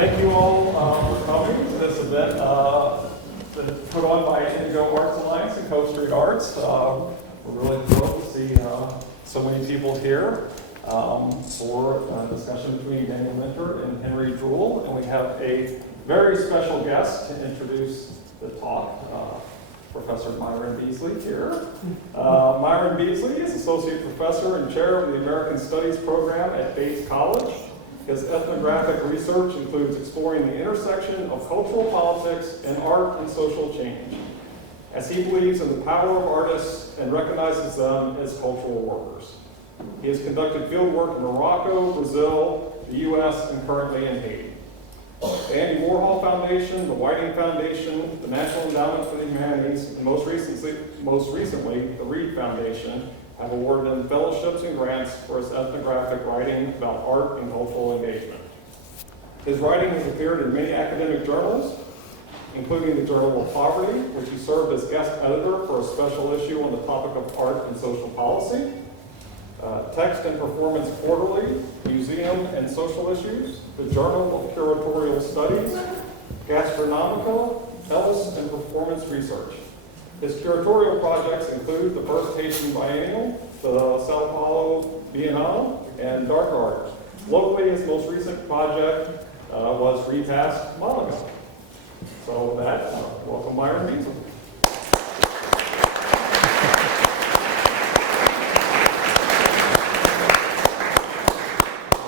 Thank you all for coming to this event put on by Indigo Arts Alliance and Cove Street Arts. We're really thrilled to see so many people here for a discussion between Daniel Minter and Henry Drewal. And we have a very special guest to introduce the talk, Professor Myron Beasley here. Myron Beasley is Associate Professor and Chair of the American Studies Program at Bates College. His ethnographic research includes exploring the intersection of cultural politics and art and social change, as he believes in the power of artists and recognizes them as cultural workers. He has conducted field work in Morocco, Brazil, the US, and currently in Haiti. The Andy Warhol Foundation, the Whiting Foundation, the National Endowment for the Humanities, and most recently, the Reed Foundation, have awarded him fellowships and grants for his ethnographic writing about art and cultural engagement. His writing has appeared in many academic journals, including the Journal of Poverty, which he served as guest editor for a special issue on the topic of art and social policy, Text and Performance Quarterly, Museum and Social Issues, the Journal of Curatorial Studies, Gastronomica, Health and Performance Research. His curatorial projects include the First Haitian Biennial, the Sao Paulo Biennale, and Dark Art. Locally, his most recent project was Recast Malaga. So with that, welcome Myron Beasley.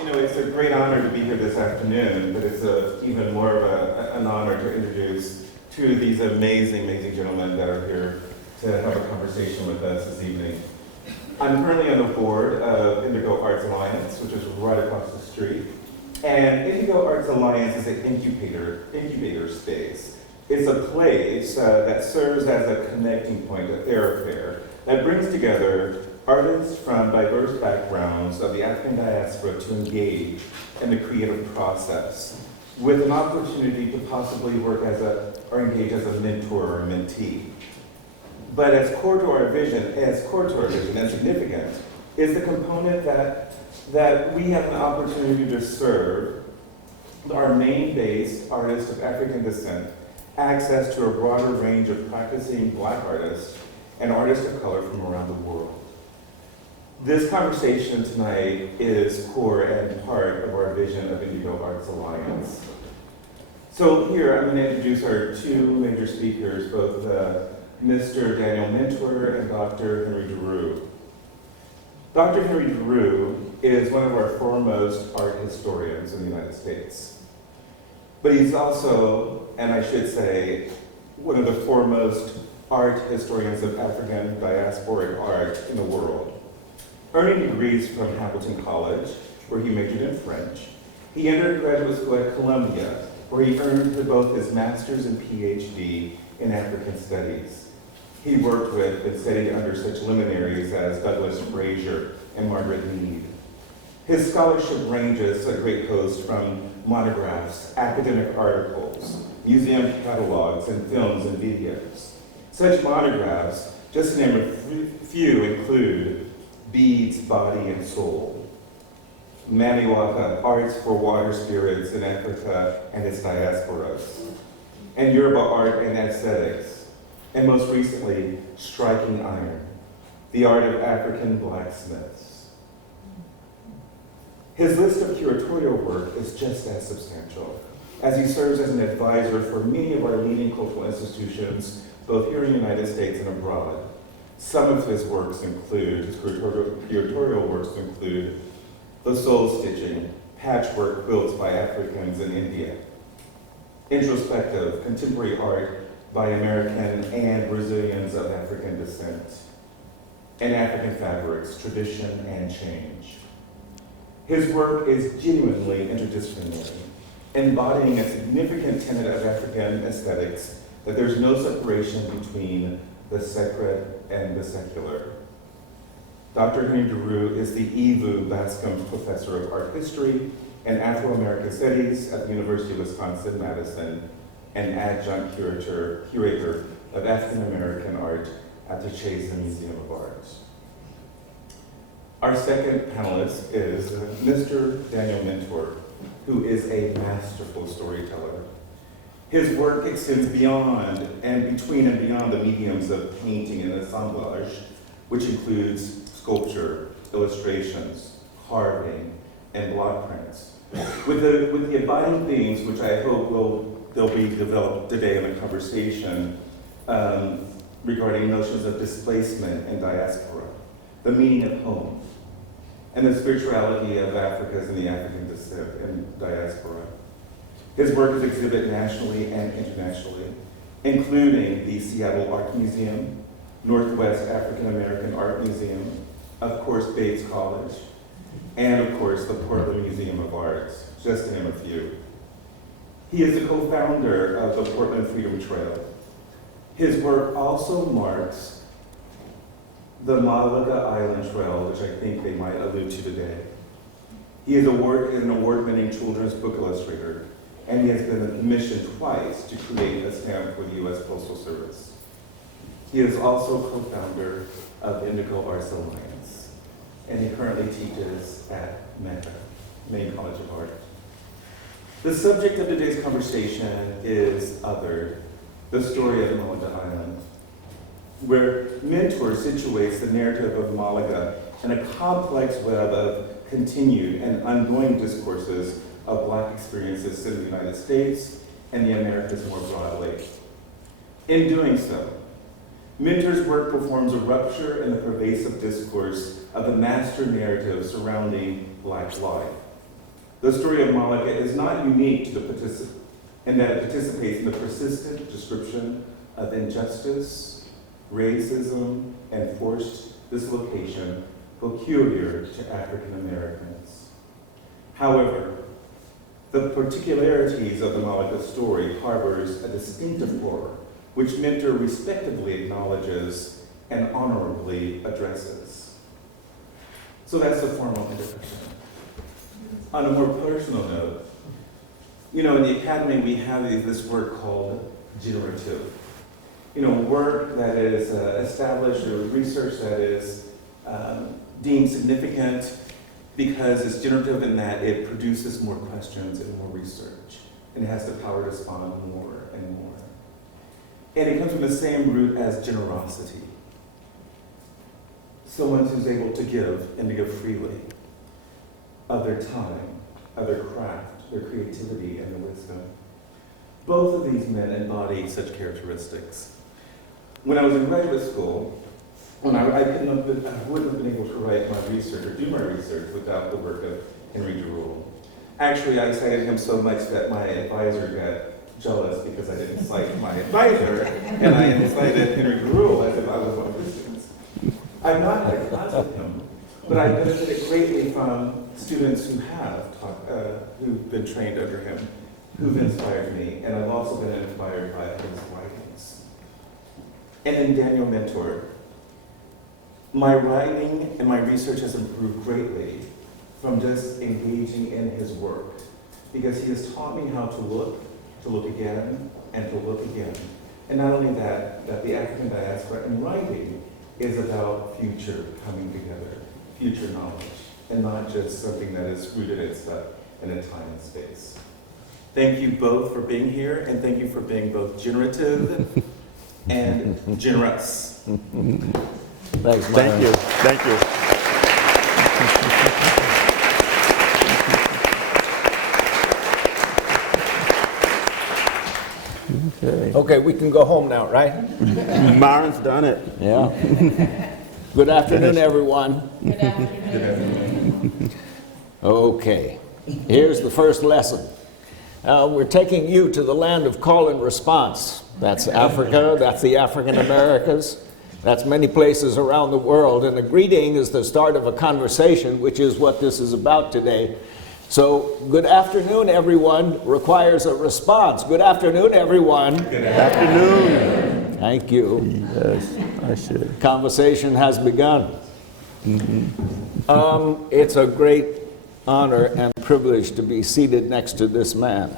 You know, it's a great honor to be here this afternoon, but it's even more of an honor to introduce two of these amazing gentlemen that are here to have a conversation with us this evening. I'm currently on the board of Indigo Arts Alliance, which is right across the street. And Indigo Arts Alliance is an incubator space. It's a place that serves as a connecting point, a thoroughfare, that brings together artists from diverse backgrounds of the African diaspora to engage in the creative process, with an opportunity to possibly work or engage as a mentor or mentee. But as core to our vision and significant, is the component that we have an opportunity to serve our Maine-based artists of African descent access to a broader range of practicing Black artists and artists of color from around the world. This conversation tonight is core and part of our vision of Indigo Arts Alliance. So here, I'm going to introduce our two major speakers, both Mr. Daniel Minter and Dr. Henry Drewal. Dr. Henry Drewal is one of our foremost art historians in the United States. But he's also, and I should say, one of the foremost art historians of African diasporic art in the world. Earning degrees from Hamilton College, where he majored in French, he entered graduate school at Columbia, where he earned both his master's and PhD in African studies. He worked with and studied under such luminaries as Douglas Fraser and Margaret Mead. His scholarship ranges a great host from monographs, academic articles, museum catalogs, and films and videos. Such monographs, just to name a few, include Beads, Body and Soul, Maniwaka, Arts for Water Spirits in Africa and its Diasporas, and Yoruba Art and Aesthetics, and most recently, Striking Iron, the Art of African Blacksmiths. His list of curatorial work is just as substantial, as he serves as an advisor for many of our leading cultural institutions, both here in the United States and abroad. Some of his curatorial works include the soul stitching, patchwork quilts by Africans in India, introspective contemporary art by American and Brazilians of African descent, and African fabrics, tradition and change. His work is genuinely interdisciplinary, embodying a significant tenet of African aesthetics that there's no separation between the sacred and the secular. Dr. Henry Drewal is the Evu Bascom Professor of Art History and Afro-American Studies at the University of Wisconsin-Madison and Adjunct Curator of African American Art at the Chazen Museum of Art. Our second panelist is Mr. Daniel Minter. who is a masterful storyteller. His work extends beyond and between and beyond the mediums of painting and assemblage, which includes sculpture, illustrations, carving, and block prints. With the abiding themes, which I hope they'll be developed today in a conversation regarding notions of displacement and diaspora, the meaning of home, and the spirituality of Africans and the African descent and diaspora. His work is exhibited nationally and internationally, including the Seattle Art Museum, Northwest African American Art Museum, of course Bates College, and of course the Portland Museum of Arts, just to name a few. He is the co-founder of the Portland Freedom Trail. His work also marks the Malaga Island Trail, which I think they might allude to today. He is an award-winning children's book illustrator, and he has been commissioned twice to create a stamp for the U.S. Postal Service. He is also co-founder of Indigo Arts Alliance, and he currently teaches at Maine College of Art. The subject of today's conversation is Othered, the story of Malaga Island, where Mentor situates the narrative of Malaga in a complex web of continued and ongoing discourses of Black experiences in the United States and the Americas more broadly. In doing so, Mentor's work performs a rupture in the pervasive discourse of the master narrative surrounding Black life. The story of Malaga is not unique to the participant in that it participates in the persistent description of injustice, racism, and forced dislocation peculiar to African Americans. However, the particularities of the Malaga story harbors a distinctive horror, which Mentor respectively acknowledges and honorably addresses. So that's the formal introduction. On a more personal note, in the Academy we have this word called generative. Work that is established or research that is deemed significant because it's generative in that it produces more questions and more research, and it has the power to spawn more and more. And it comes from the same root as generosity. Someone who's able to give and to give freely of their time, of their craft, their creativity, and their wisdom. Both of these men embody such characteristics. When I was in graduate school, I wouldn't have been able to write my research or do my research without the work of Henry Drewal. Actually, I cited him so much that my advisor got jealous because I didn't cite my advisor, and I cited Henry Drewal as if I was one of his students. I've not had a class with him, but I benefited greatly from students who have taught, who've been trained under him, who've inspired me, and I've also been inspired by his writings. And in Daniel Mentor, my writing and my research has improved greatly from just engaging in his work, because he has taught me how to look again, and to look again. And not only that, that the African diaspora in writing is about future coming together, future knowledge, and not just something that is rooted itself in a time and space. Thank you both for being here, and thank you for being both generative and generous. Thanks, Thank you. Thank you. Okay. Okay, we can go home now, right? Myron's done it. Yeah. Good afternoon, everyone. Good afternoon. Okay, here's the first lesson. We're taking you to the land of call and response. That's Africa, that's the African Americas, that's many places around the world. And a greeting is the start of a conversation, which is what this is about today. So, good afternoon, everyone, requires a response. Good afternoon, everyone. Good afternoon. Thank you. Yes, I should. Conversation has begun. It's a great honor and privilege to be seated next to this man.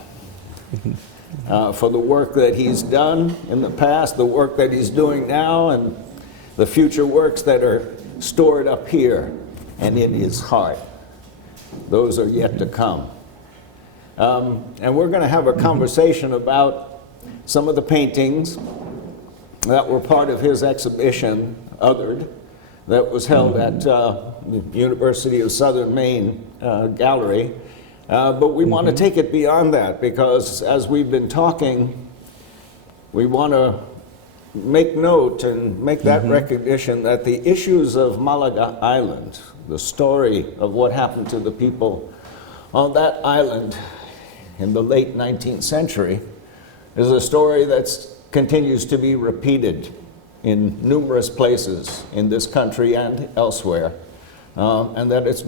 For the work that he's done in the past, the work that he's doing now, and the future works that are stored up here and in his heart. Those are yet to come. And we're going to have a conversation about some of the paintings that were part of his exhibition, Othered, that was held at the University of Southern Maine Gallery. But we want to take it beyond that, because as we've been talking, we want to make note and make that recognition that the issues of Malaga Island, the story of what happened to the people on that island in the late 19th century, is a story that continues to be repeated in numerous places in this country and elsewhere, and that it's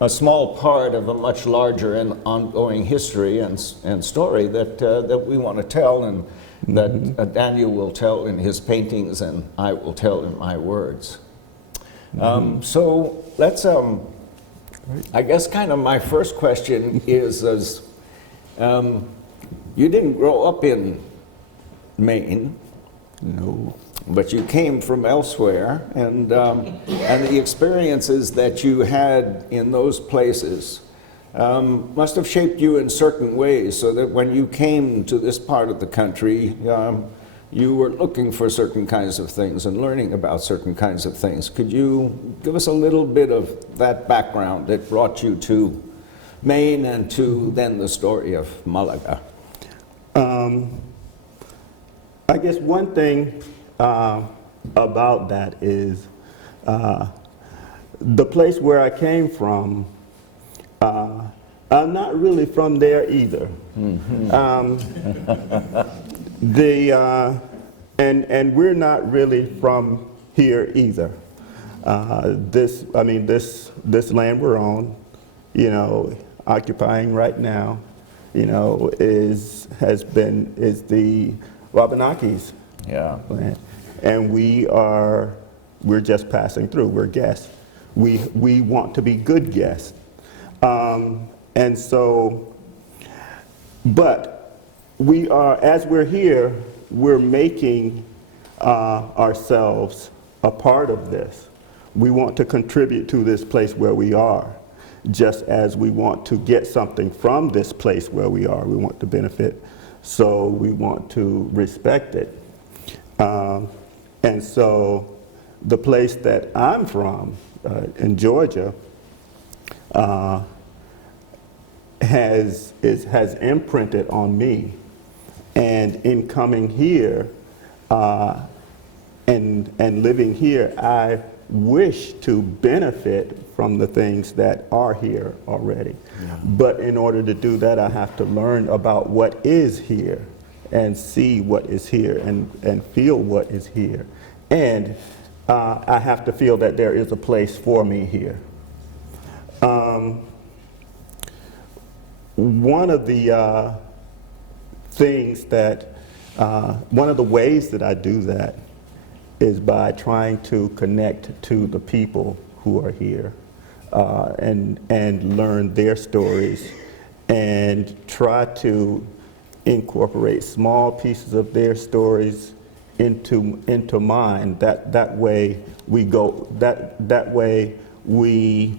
a small part of a much larger and ongoing history and story that we want to tell, and that Daniel will tell in his paintings and I will tell in my words. So let's, I guess kind of my first question is you didn't grow up in Maine. No. But you came from elsewhere, and the experiences that you had in those places must have shaped you in certain ways, so that when you came to this part of the country, you were looking for certain kinds of things and learning about certain kinds of things. Could you give us a little bit of that background that brought you to Maine and to then the story of Malaga? I guess one thing about that is the place where I came from, I'm not really from there either. And we're not really from here either. This land we're on, occupying right now, is the Wabanakis. Yeah. Land. And we're just passing through. We're guests. We want to be good guests. And so, but we are, as we're here, we're making ourselves a part of this. We want to contribute to this place where we are, just as we want to get something from this place where we are. We want to benefit, so we want to respect it. And so the place that I'm from, in Georgia, has imprinted on me. And in coming here and living here, I wish to benefit from the things that are here already. Yeah. But in order to do that, I have to learn about what is here and see what is here and feel what is here. And I have to feel that there is a place for me here. One of the things that, one of the ways that I do that is by trying to connect to the people who are here and learn their stories and try to incorporate small pieces of their stories into mine. That way we go, that way we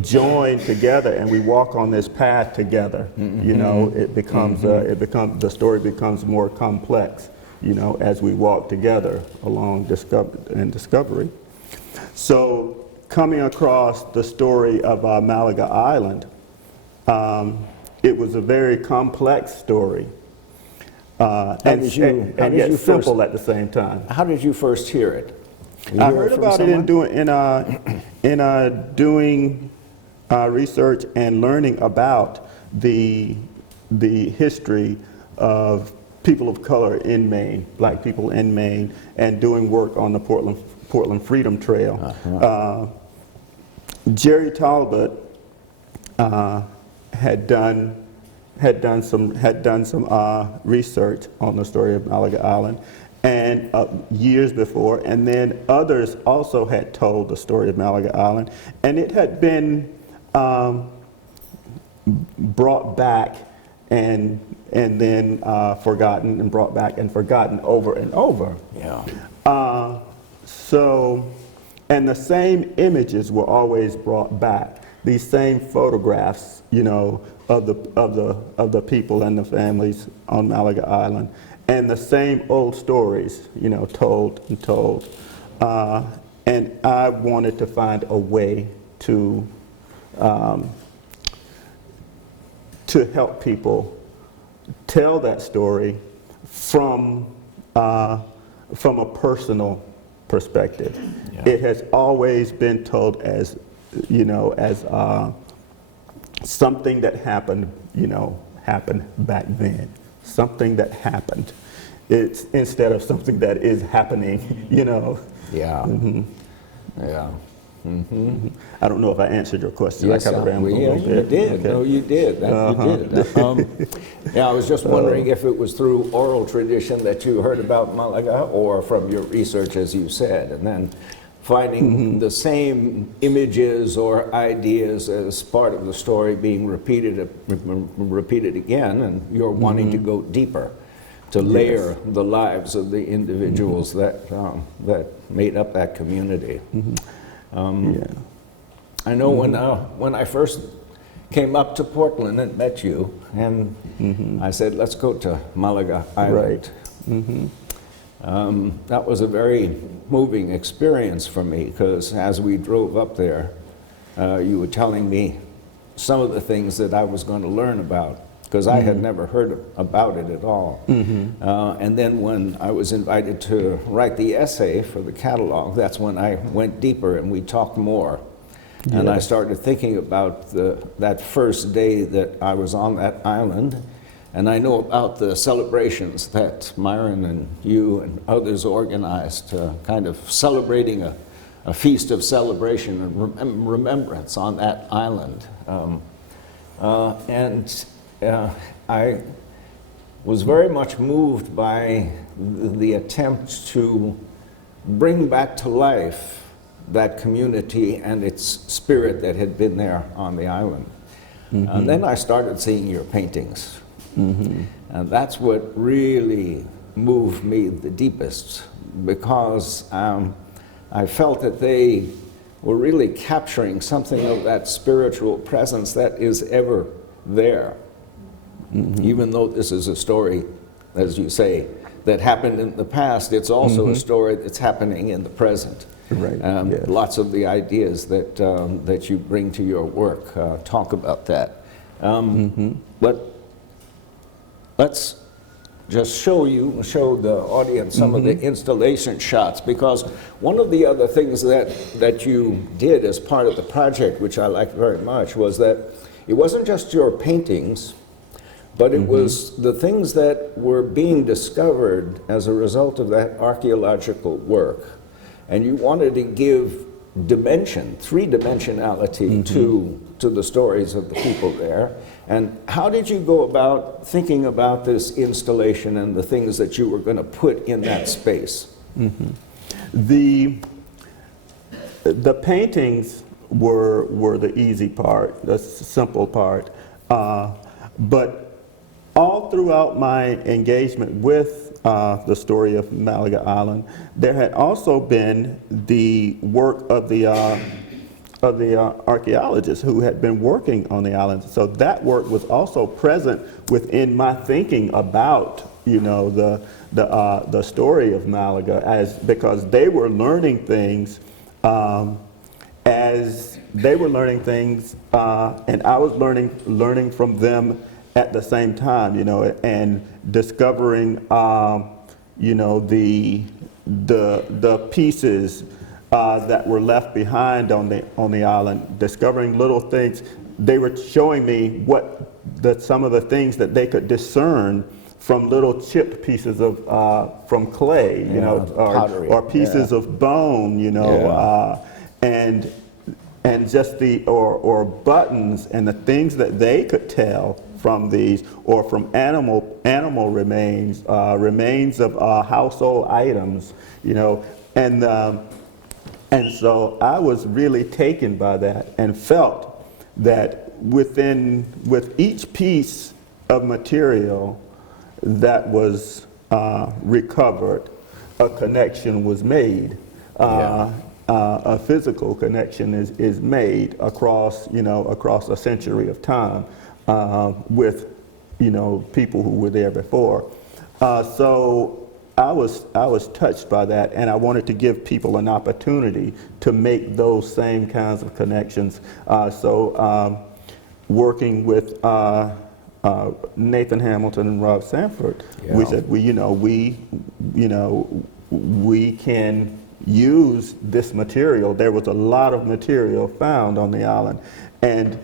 join together and we walk on this path together. It becomes the story becomes more complex, as we walk together along discovery. So coming across the story of Malaga Island, it was a very complex story, and yet simple at the same time. How did you first hear it? I heard about it in doing research and learning about the history of people of color in Maine, black people in Maine, and doing work on the Portland Freedom Trail. Jerry Talbot had done some research on the story of Malaga Island, and years before, and then others also had told the story of Malaga Island, and it had been brought back and then forgotten and brought back and forgotten over and over. Yeah. So, and the same images were always brought back. These same photographs, of the people and the families on Malaga Island, and the same old stories, you know, told and told. And I wanted to find a way to help people tell that story from a personal perspective. Yeah. It has always been told as, you know, as something that happened, you know, happened back then. Something that happened. It's instead of something that is happening, you know. Yeah. Mm-hmm. Yeah. Mm-hmm. I don't know if I answered your question. Yes, I kind of rambled a yeah, little you bit. did. Okay. No, you did. You did. Yeah, I was just wondering if it was through oral tradition that you heard about Malaga, or from your research, as you said, and then finding the same images or ideas as part of the story being repeated again, and you're wanting to go deeper, to layer the lives of the individuals that made up that community. I know when I first came up to Portland and met you, and I said, let's go to Malaga Island. Right. That was a very moving experience for me, because as we drove up there, you were telling me some of the things that I was going to learn about, because I had never heard about it at all. And then when I was invited to write the essay for the catalog, that's when I went deeper and we talked more. And I started thinking about that first day that I was on that island. And I know about the celebrations that Myron and you and others organized, kind of celebrating a feast of celebration and remembrance on that island. I was very much moved by the attempt to bring back to life that community and its spirit that had been there on the island. And then I started seeing your paintings. And that's what really moved me the deepest, because I felt that they were really capturing something of that spiritual presence that is ever there. Even though this is a story, as you say, that happened in the past, it's also a story that's happening in the present. Right. Yes. Lots of the ideas that you bring to your work talk about that. But let's just show the audience some of the installation shots, because one of the other things that you did as part of the project, which I liked very much, was that it wasn't just your paintings, but it was the things that were being discovered as a result of that archaeological work. And you wanted to give dimension, three-dimensionality to the stories of the people there. And how did you go about thinking about this installation and the things that you were going to put in that space? The paintings were the easy part, the simple part. But all throughout my engagement with the story of Malaga Island, there had also been the work of the archaeologists who had been working on the island. So that work was also present within my thinking about, you know, the story of Malaga, because they were learning things as they were learning things, and I was learning from them at the same time, you know, and discovering, you know, the pieces that were left behind on the island, discovering little things. They were showing me some of the things that they could discern from little chipped pieces of from clay, you know, or pieces of bone, you know, and just or buttons and the things that they could tell from these, or from animal remains, remains of household items, you know, and so I was really taken by that and felt that with each piece of material that was recovered, a connection was made. A physical connection is made across, you know, across a century of time. with, people who were there before. So I was touched by that, and I wanted to give people an opportunity to make those same kinds of connections. Working with Nathan Hamilton and Rob Sanford, we said, we can use this material. There was a lot of material found on the island, and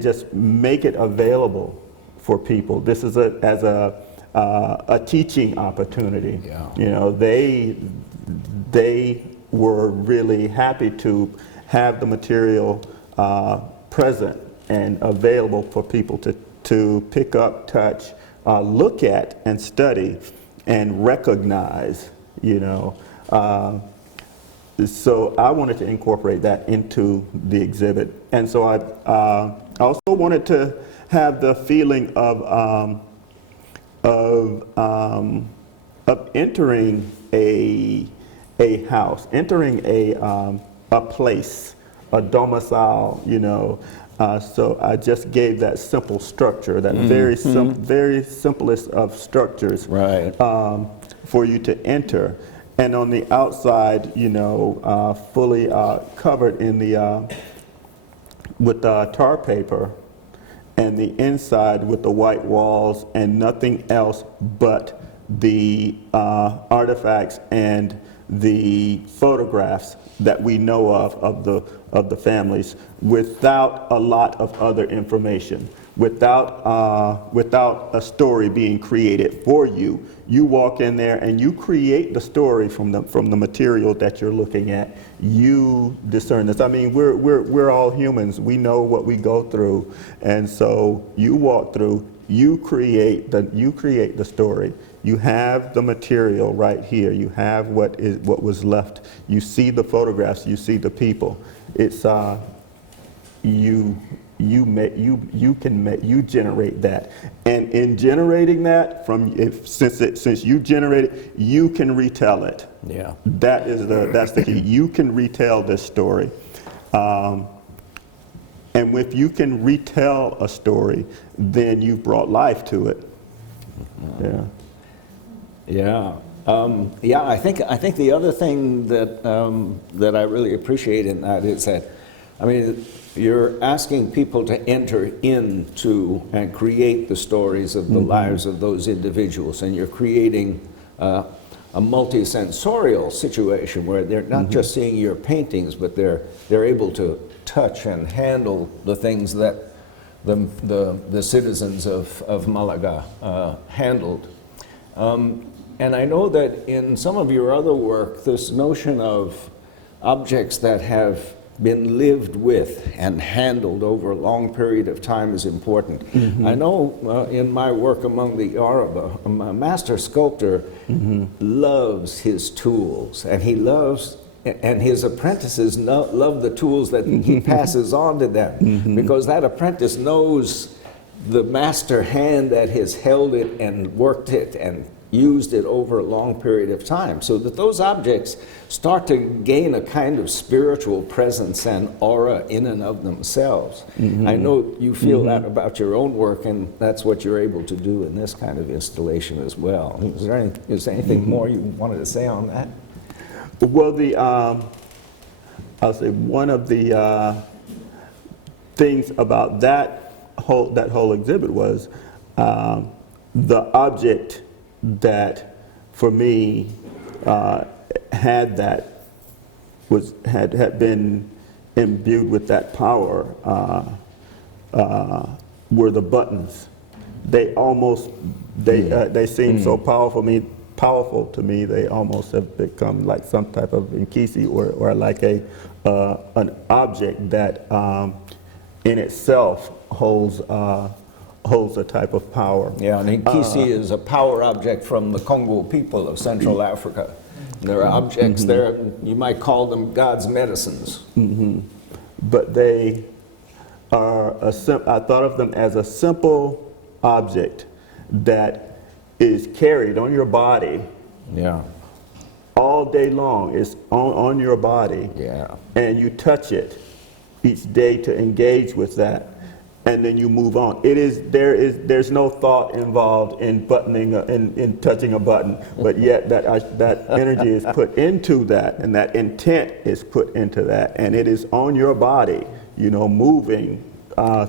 just make it available for people. This is as a teaching opportunity. Yeah. They were really happy to have the material present and available for people to pick up, touch, look at, and study, and recognize. So I wanted to incorporate that into the exhibit, and so I also wanted to have the feeling of entering a house, entering a place, a domicile, so I just gave that simple structure, that very simplest of structures, Right. For you to enter. And on the outside, fully covered in with tar paper, and the inside with the white walls and nothing else but the artifacts and the photographs that we know of the families, without a lot of other information, without a story being created for you. You walk in there and you create the story from the material that you're looking at. You discern this. I mean, we're all humans. We know what we go through, and so you walk through. You create the story. You have the material right here. You have what was left. You see the photographs. You see the people. It's you generate that, and in generating that since you generate it, you can retell it. Yeah. That's the key. You can retell this story, and if you can retell a story, then you've brought life to it. Yeah. Yeah. I think the other thing that I really appreciate in that is that, I mean, you're asking people to enter into and create the stories of the lives of those individuals, and you're creating a multisensorial situation where they're not just seeing your paintings, but they're able to touch and handle the things that the citizens of Malaga handled. And I know that in some of your other work, this notion of objects that have been lived with and handled over a long period of time is important. I know in my work among the Yoruba, a master sculptor loves his tools, and and his apprentices love the tools that he passes on to them, because that apprentice knows the master hand that has held it and worked it and used it over a long period of time, so that those objects start to gain a kind of spiritual presence and aura in and of themselves. I know you feel that about your own work, and that's what you're able to do in this kind of installation as well. Is there anything more you wanted to say on that? Well, I'll say one of the things about that whole exhibit was the object that, for me, had been imbued with that power were the buttons. They seem so powerful to me. They almost have become like some type of inkisi, or like an object that in itself holds a type of power. Yeah, and Inkisi is a power object from the Congo people of Central Africa. There are objects there, you might call them God's medicines. But they are, I thought of them as a simple object that is carried on your body. Yeah. All day long. It's on your body. Yeah. And you touch it each day to engage with that. and then you move on. There's no thought involved in buttoning, in touching a button, but yet that energy is put into that, and that intent is put into that, and it is on your body, you know, moving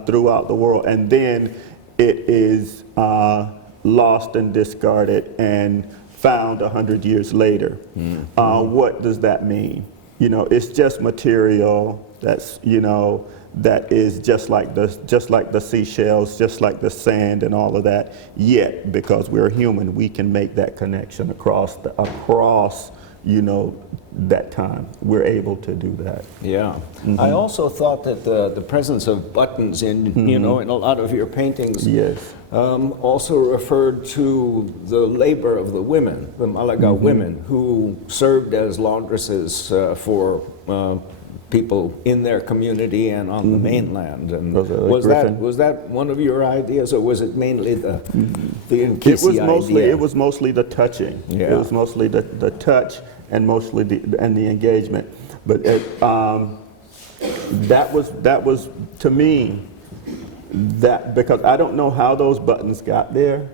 throughout the world, and then it is lost and discarded and found 100 years later. What does that mean? You know, it's just material that's, you know, that is just like the seashells, just like the sand and all of that. Yet, because we're human, we can make that connection across, you know, that time. We're able to do that. Yeah. I also thought that the presence of buttons in, you know, in a lot of your paintings, Yes. also referred to the labor of the women, the Malaga women, who served as laundresses for people in their community and on the mainland. And was that one of your ideas, or was it mainly the Nkisi idea? It was mostly the touching. Yeah. It was mostly the touch and mostly the engagement. But that was to me, that, because I don't know how those buttons got there,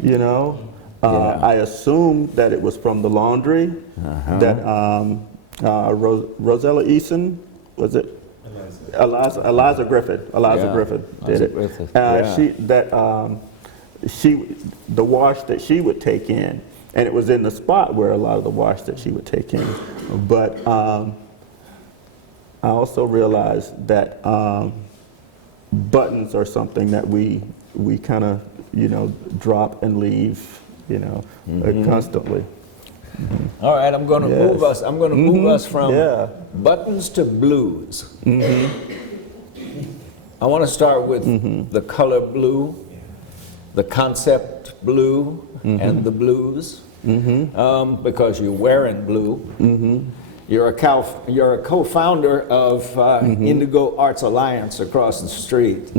you know. I assumed that it was from the laundry, that Rosella Eason, was it? Eliza Griffith. Griffith did it. Griffith, the wash that she would take in, and it was in the spot where a lot of the wash that she would take in. But I also realized that buttons are something that we kind of, you know, drop and leave, you know, constantly. All right, I'm going to move us. I'm going to move us from buttons to blues. I want to start with the color blue, the concept blue, and the blues, because you're wearing blue. You're a co-founder of Indigo Arts Alliance across the street,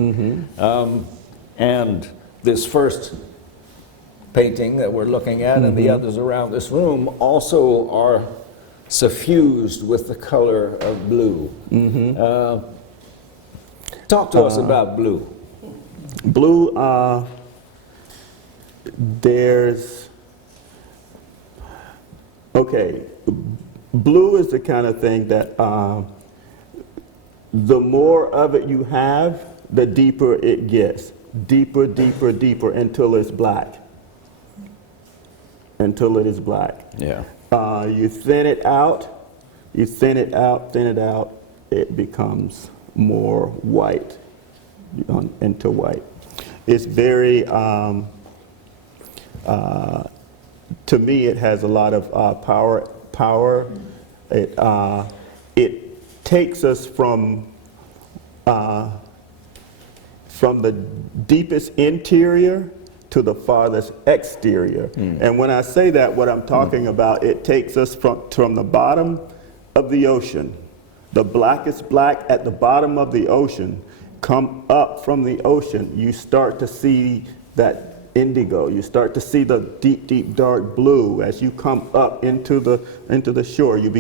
and this first painting that we're looking at and the others around this room also are suffused with the color of blue. Talk to us about blue. Blue, blue is the kind of thing that the more of it you have, the deeper it gets. Deeper, deeper, deeper until it's black. Until it is black. Yeah. You thin it out, it becomes more white, into white. It's very, to me, it has a lot of power. It takes us from the deepest interior to the farthest exterior. And when I say that, what I'm talking about, it takes us from the bottom of the ocean, the blackest black at the bottom of the ocean, come up from the ocean, you start to see that indigo, you start to see the deep, deep dark blue. As you come up into the shore, you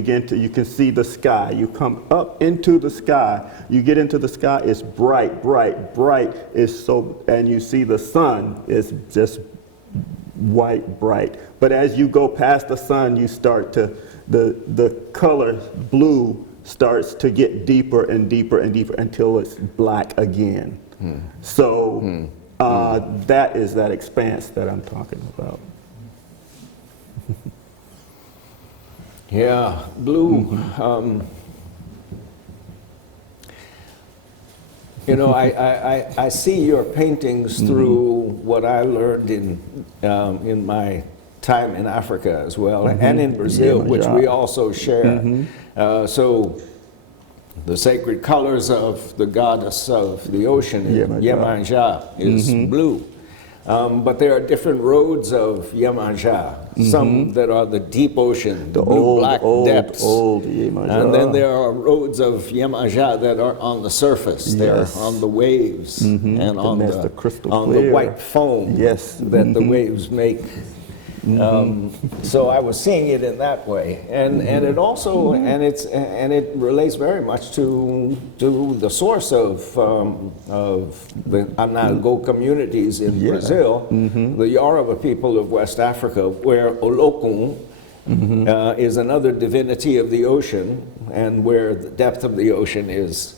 can see the sky. You come up into the sky, you get into the sky, it's bright, bright, bright. And you see the sun is just white, bright. But as you go past the sun, you start to, the color blue starts to get deeper and deeper and deeper until it's black again. So that is that expanse that I'm talking about. Yeah, blue. You know, I see your paintings through what I learned in my time in Africa as well, and in Brazil, which we also share. So the sacred colors of the goddess of the ocean, Iemanjá, is blue. But there are different roads of Iemanjá, some that are the deep ocean, the blue black depths. Old Iemanjá. And then there are roads of Iemanjá that are on the surface, they're on the waves, and on the crystal on clear. the white foam that the waves make. So I was seeing it in that way, and it also and it relates very much to the source of the Anago communities in Brazil, the Yoruba people of West Africa, where Olokun is another divinity of the ocean, and where the depth of the ocean is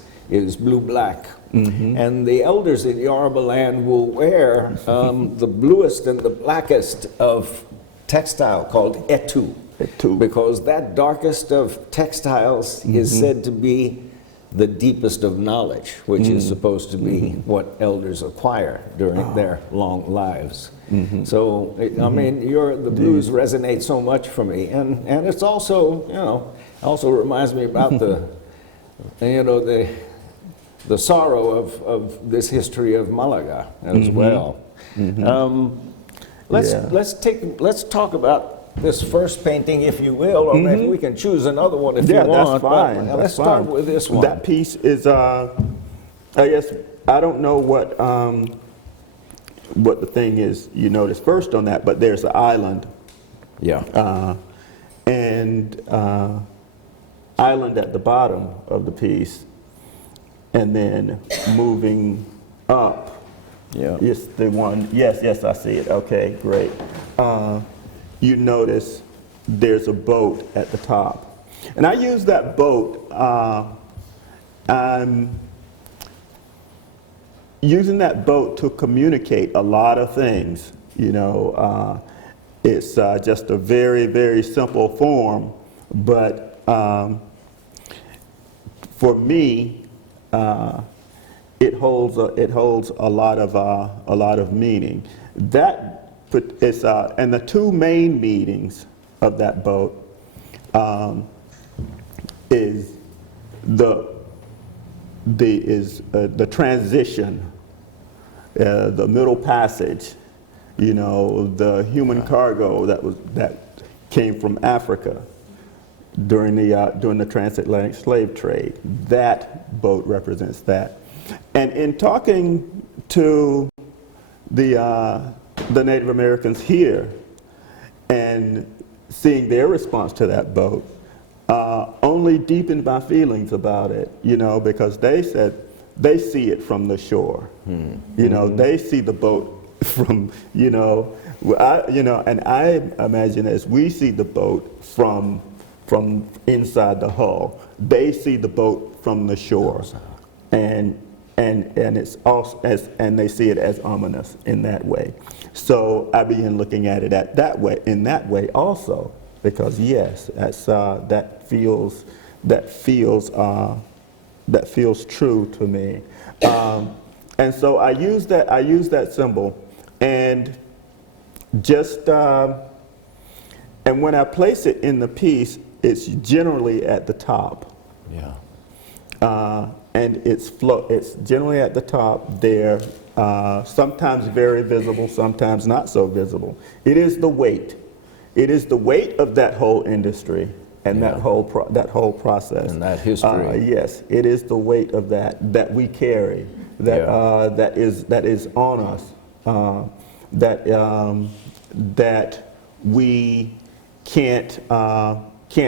blue-black. And the elders in Yoruba land will wear the bluest and the blackest of textile called etu, because that darkest of textiles is said to be the deepest of knowledge, which is supposed to be what elders acquire during their long lives. So, I mean, the blues resonate so much for me, and it's also, also reminds me about the sorrow of this history of Malaga as well. Let's talk about this first painting, if you will, or maybe we can choose another one if you want. That's fine. Let's start with this one. That piece is, I guess, I don't know what the thing is you notice first on that, but there's an island. Yeah. Island at the bottom of the piece, and then moving up. Yeah. Yes, the one. Yes, I see it. Okay, great. You notice there's a boat at the top, and I use that boat. I'm using that boat to communicate a lot of things. It's just a very, very simple form, but for me, it holds a lot of meaning. And the two main meanings of that boat is the transition, the middle passage. The human cargo that came from Africa during the transatlantic slave trade. That boat represents that. And in talking to the Native Americans here and seeing their response to that boat, only deepened my feelings about it, because they said they see it from the shore. They see the boat from, and I imagine as we see the boat from inside the hull, they see the boat from the shore, and it's also and they see it as ominous in that way. So I began looking at it in that way also, because yes, that feels true to me, and so I use that symbol, and just and when I place it in the piece, it's generally at the top. Yeah. And it's generally at the top there, sometimes very visible, sometimes not so visible. It is the weight. It is the weight of that whole industry and that whole process. And that history. Yes, it is the weight of that we carry, that is on us, that we can't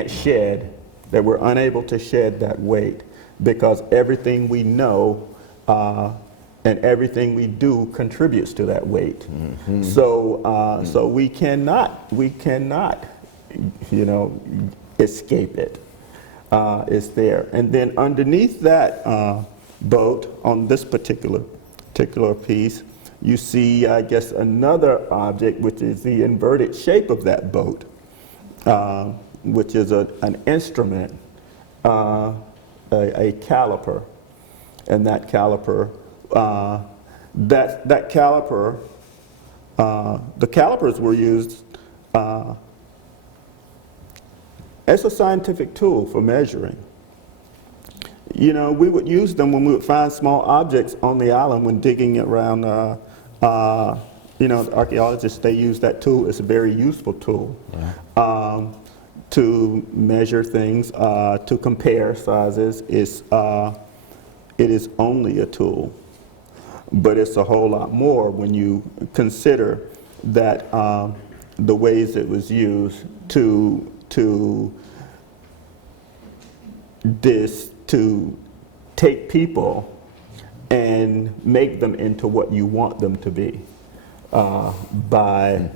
shed, that we're unable to shed that weight, because everything we know and everything we do contributes to that weight. So we cannot, escape it. It's there. And then underneath that boat, on this particular piece, you see, I guess, another object, which is the inverted shape of that boat, which is an instrument, a caliper. And that caliper, the calipers were used as a scientific tool for measuring. We would use them when we would find small objects on the island when digging around. The archaeologists, they use that tool. It's a very useful tool to measure things, to compare sizes. It is only a tool, but it's a whole lot more when you consider that the ways it was used to take people and make them into what you want them to be by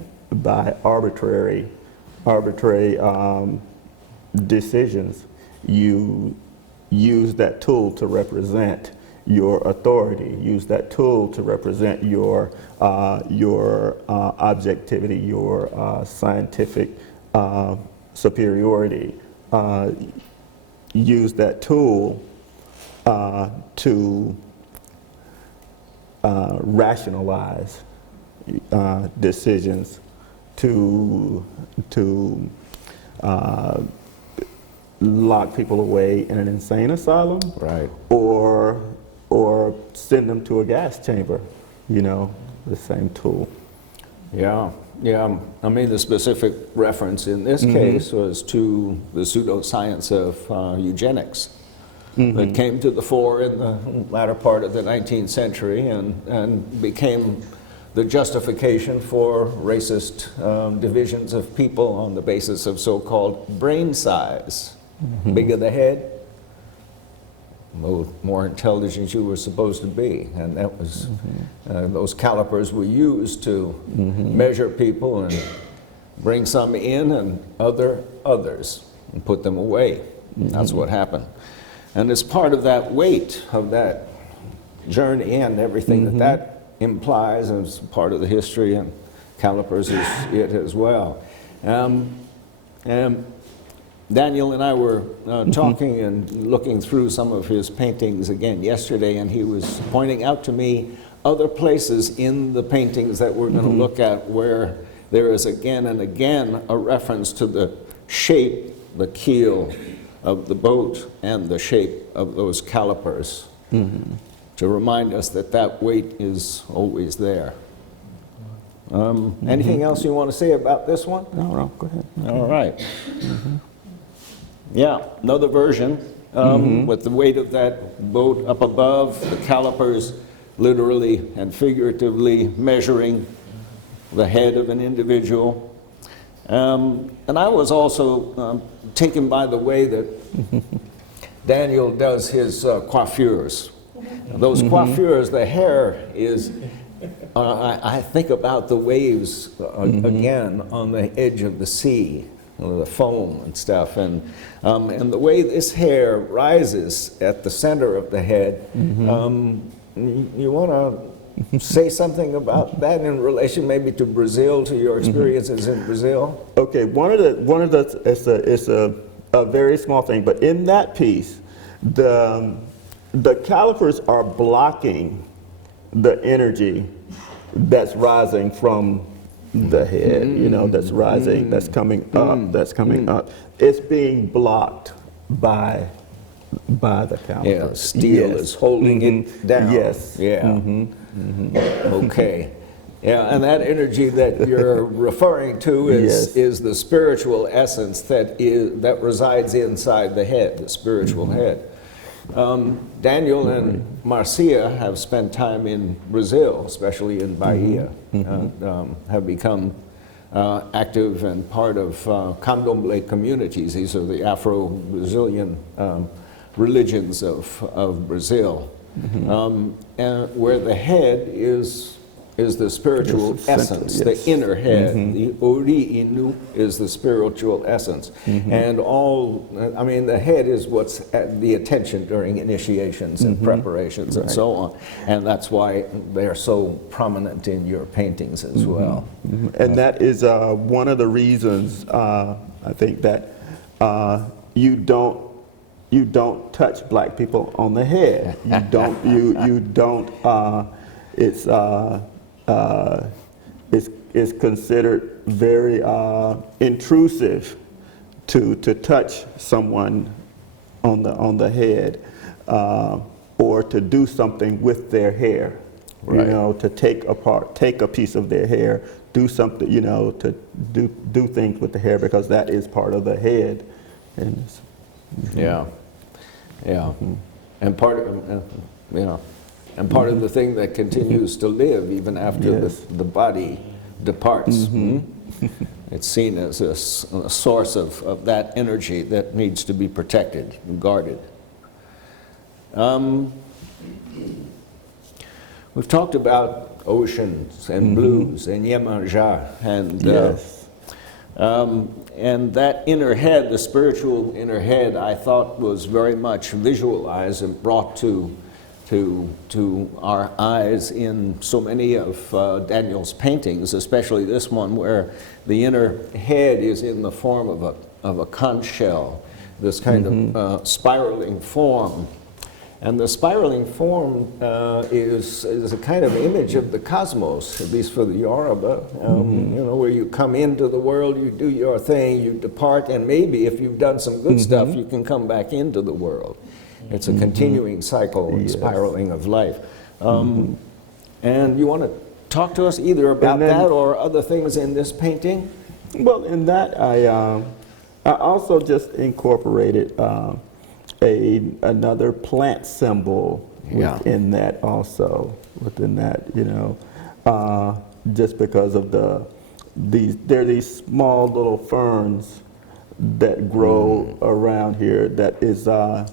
arbitrary decisions. You use that tool to represent your authority. Use that tool to represent your objectivity, your scientific superiority. Use that tool to rationalize decisions, to lock people away in an insane asylum, Right. or send them to a gas chamber, you know, the same tool. Yeah, yeah. I mean, the specific reference in this case was to the pseudoscience of eugenics that came to the fore in the latter part of the 19th century and became the justification for racist divisions of people on the basis of so-called brain size. Bigger the head, more intelligent you were supposed to be, and that was those calipers were used to measure people and bring some in and others and put them away. That's what happened, and as part of that weight of that journey and everything that implies, and it's part of the history, and calipers is it as well. Daniel and I were talking and looking through some of his paintings again yesterday, and he was pointing out to me other places in the paintings that we're going to look at where there is again and again a reference to the shape, the keel of the boat and the shape of those calipers to remind us that that weight is always there. Anything else you want to say about this one? No, go ahead. All right. Yeah, another version with the weight of that boat up above, the calipers literally and figuratively measuring the head of an individual. And I was also taken by the way that Daniel does his coiffures. Those coiffures, the hair is, I think about the waves again on the edge of the sea, the foam and stuff, and the way this hair rises at the center of the head. You want to say something about that in relation maybe to Brazil, to your experiences in Brazil? Okay, one of the it's a very small thing, but in that piece, the calipers are blocking the energy that's rising from the head, you know, that's rising, that's coming up, It's being blocked by the calipers. Yeah, steel is holding it down. Yes. Yeah. Okay. Yeah, and that energy that you're referring to is the spiritual essence that resides inside the head, the spiritual head. Daniel and Marcia have spent time in Brazil, especially in Bahia, have become active and part of candomblé communities. These are the Afro-Brazilian religions of Brazil, and where the head is the spiritual essence, the inner head. The ori inu is the spiritual essence. And I mean, the head is what's at the attention during initiations and preparations and so on. And that's why they're so prominent in your paintings as well. And that is one of the reasons I think that you don't touch black people on the head. You don't. It's considered very intrusive to touch someone on the head or to do something with their hair. Right. You know, to take a piece of their hair, do something, you know, to do things with the hair, because that is part of the head. And and part of and part of the thing that continues to live even after the body departs. It's seen as a source of that energy that needs to be protected and guarded. We've talked about oceans and blues and Yemanja and Yes. and that inner head, the spiritual inner head, I thought was very much visualized and brought to our eyes in so many of Daniel's paintings, especially this one where the inner head is in the form of a conch shell, this kind of spiraling form. And the spiraling form is a kind of image of the cosmos, at least for the Yoruba, you know, where you come into the world, you do your thing, you depart, and maybe if you've done some good stuff, you can come back into the world. It's a continuing cycle and spiraling of life. And you want to talk to us either about that or other things in this painting? Well, in that, I also just incorporated another plant symbol within that also, within that, you know, just because of there are these small little ferns that grow around here that is, that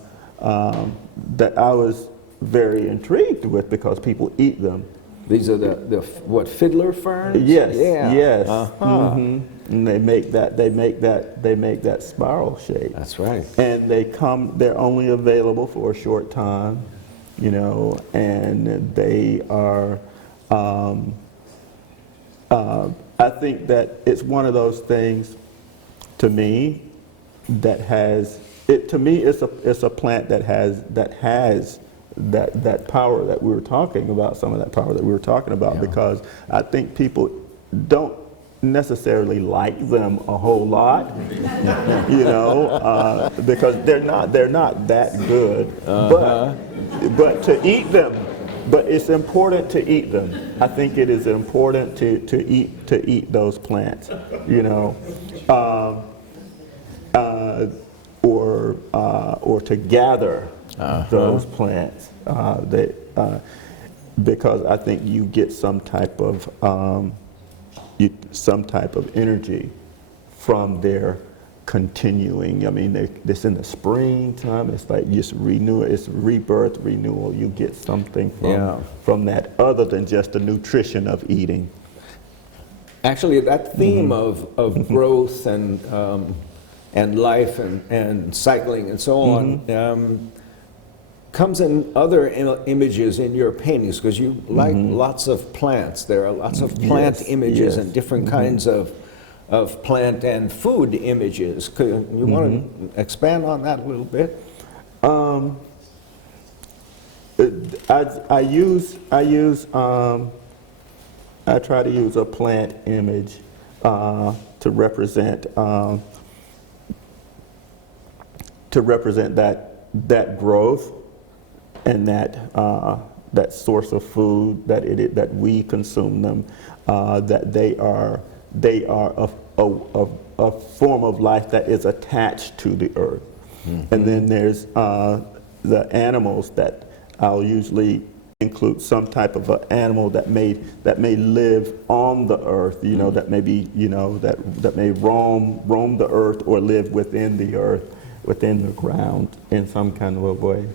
I was very intrigued with because people eat them. These are the what, fiddler ferns? Yes, Yeah. yes. And they make that spiral shape. That's right. And they're only available for a short time, you know, and they are, I think that it's one of those things, to me, that has, to me, it's a plant that has that power that we were talking about, some of that power that we were talking about, because I think people don't necessarily like them a whole lot, you know, because they're not that good. But to eat them, but it's important to eat them. I think it is important to eat those plants, you know, or to gather those plants. Because I think you get some type of energy from their continuing. I mean, it's in the springtime. It's like just renewal. It's rebirth, renewal. You get something from that other than just the nutrition of eating. Actually, that theme of growth and life and cycling and so on comes in other images in your paintings, because you like lots of plants. There are lots of plant images and different kinds of plant and food images. Could you want to expand on that a little bit? I try to use a plant image to represent that growth and that source of food, that we consume them, that they are a form of life that is attached to the earth. And then there's the animals that I'll usually include some type of an animal that may live on the earth, you know, that may be, you know, that may roam the earth or live within the earth, within the ground in some kind of a way.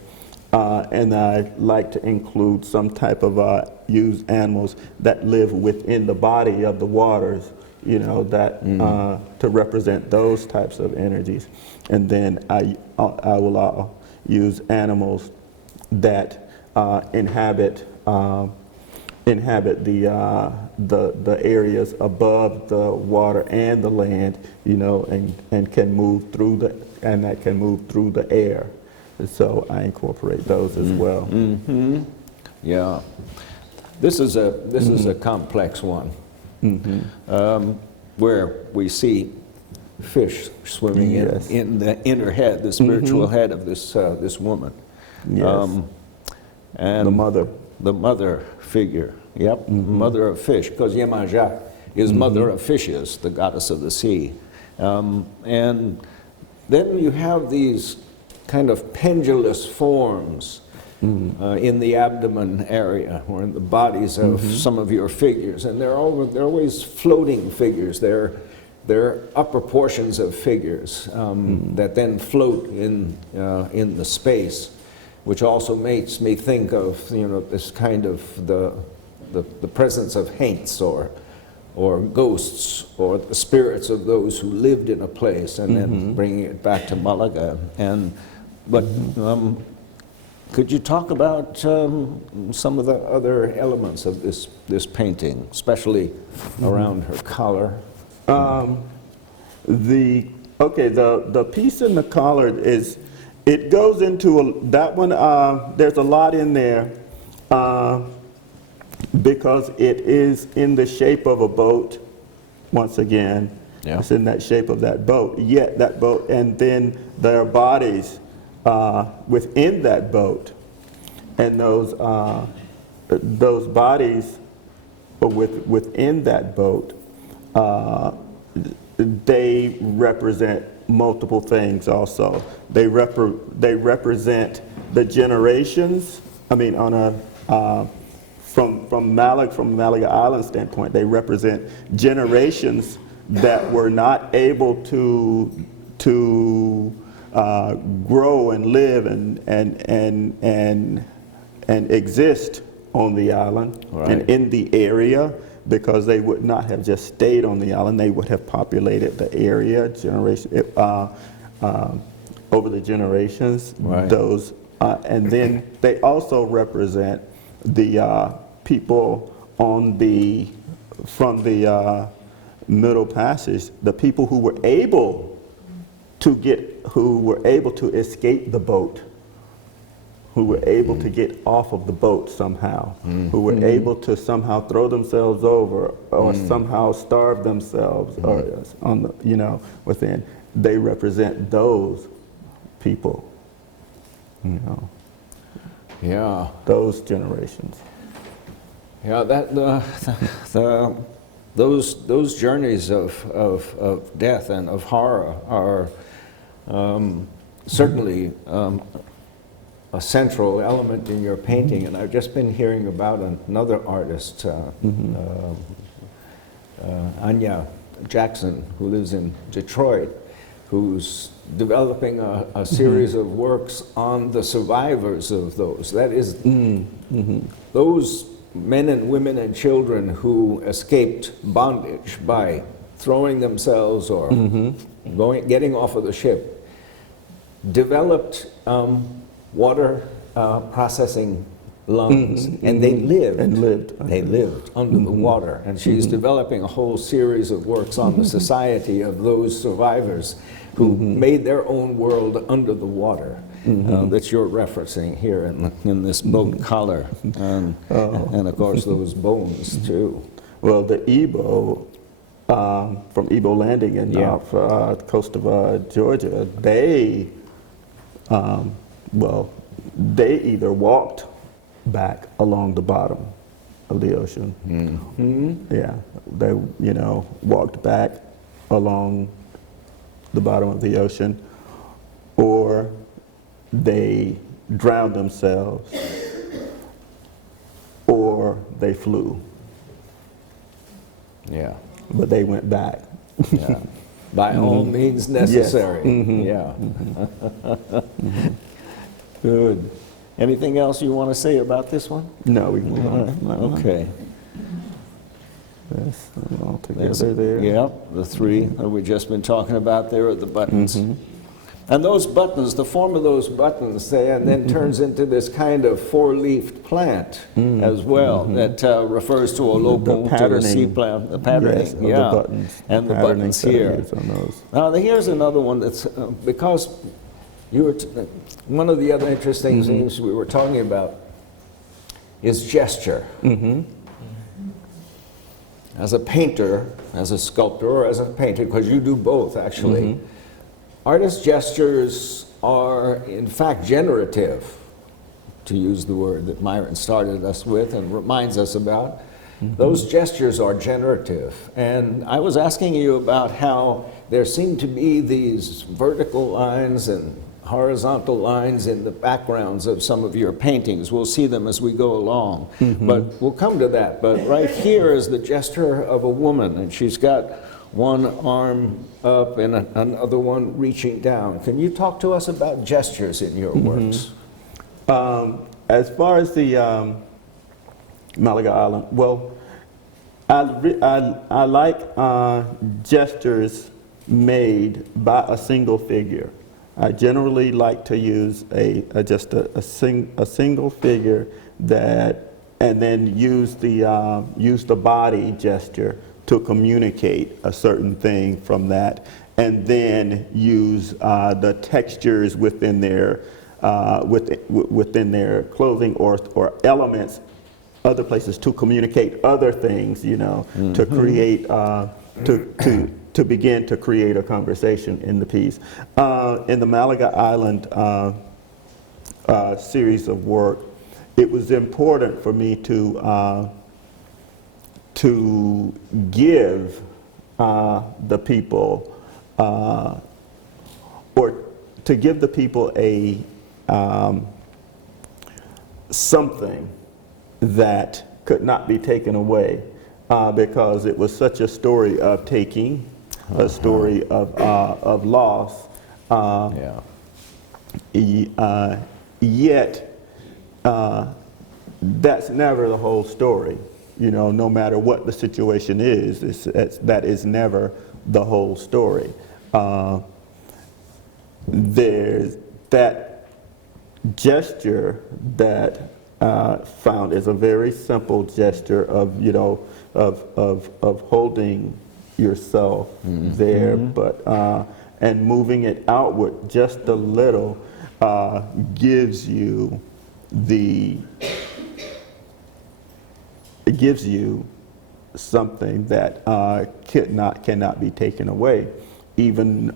And I like to include some type of use animals that live within the body of the waters, you know, that to represent those types of energies. And then I will use animals that inhabit the areas above the water and the land, you know, and can move through the air. And so I incorporate those as well. Yeah, this is a complex one, where we see fish swimming in the inner head, the spiritual head of this woman. Yes. And the mother figure. Yep, mother of fish, because Yemanja is mother of fishes, the goddess of the sea. And then you have these kind of pendulous forms in the abdomen area or in the bodies of some of your figures. And they're always floating figures. They're upper portions of figures that then float in the space, which also makes me think of this kind of the presence of haints or ghosts or the spirits of those who lived in a place, and then bringing it back to Malaga. But could you talk about some of the other elements of this painting, especially around her collar? The piece in the collar it goes into that one. There's a lot in there because it is in the shape of a boat. Once again, it's in that shape of that boat. Yet that boat, and then there are bodies within that boat, and those bodies within that boat, they represent multiple things. Also, they represent the generations. I mean, on a from Malaga Island standpoint, they represent generations that were not able to grow and live and exist on the island and in the area, because they would not have just stayed on the island. They would have populated the area over the generations. Those and then they also represent the people from the Middle Passage, the people who were able to escape the boat, who were able to get off of the boat somehow, who were able to somehow throw themselves over or somehow starve themselves or within. They represent those people, those generations. Yeah, those journeys of death and of horror are certainly a central element in your painting. And I've just been hearing about another artist, Anya Jackson, who lives in Detroit, who's developing a series of works on the survivors of those. That is, those men and women and children who escaped bondage by throwing themselves or getting off of the ship, developed water processing lungs, and they lived. They lived under the water, and she's developing a whole series of works on the society of those survivors who made their own world under the water. That you're referencing here in this boat collar, and of course those bones too. Well, the Igbo from Igbo Landing in off coast of Georgia, they either walked back along the bottom of the ocean. They walked back along the bottom of the ocean, or they drowned themselves, or they flew. Yeah. But they went back. Yeah. By all means necessary. Yes. Good. Anything else you want to say about this one? No, we can move on. Okay. Yes, all together there. Yep, the three that we've just been talking about there are the buttons. And those buttons, the form of those buttons, then turns into this kind of four-leafed plant as well that refers to a local, to a sea plant, the patterning, of the buttons. And the buttons here. On those. Now, here's another one that's, because you were, one of the other interesting things we were talking about is gesture. As a painter, as a sculptor, or as a painter, because you do both actually, artist gestures are in fact generative, to use the word that Myron started us with and reminds us about. Those gestures are generative. And I was asking you about how there seem to be these vertical lines and horizontal lines in the backgrounds of some of your paintings. We'll see them as we go along, but we'll come to that. But right here is the gesture of a woman, and she's got one arm up and another one reaching down. Can you talk to us about gestures in your works? As far as the Malaga Island, well, I like gestures made by a single figure. I generally like to use just a single figure that, and then use the body gesture to communicate a certain thing from that, and then use the textures within their clothing or elements, other places, to communicate other things, you know, to create to begin to create a conversation in the piece. In the Malaga Island series of work, it was important for me to give the people, or to give the people a something that could not be taken away, because it was such a story of taking, a story of loss. Yet, that's never the whole story. You know, no matter what the situation is, that is never the whole story. There's that gesture that found is a very simple gesture of, you know, of holding yourself there, but and moving it outward just a little gives you something that cannot be taken away. Even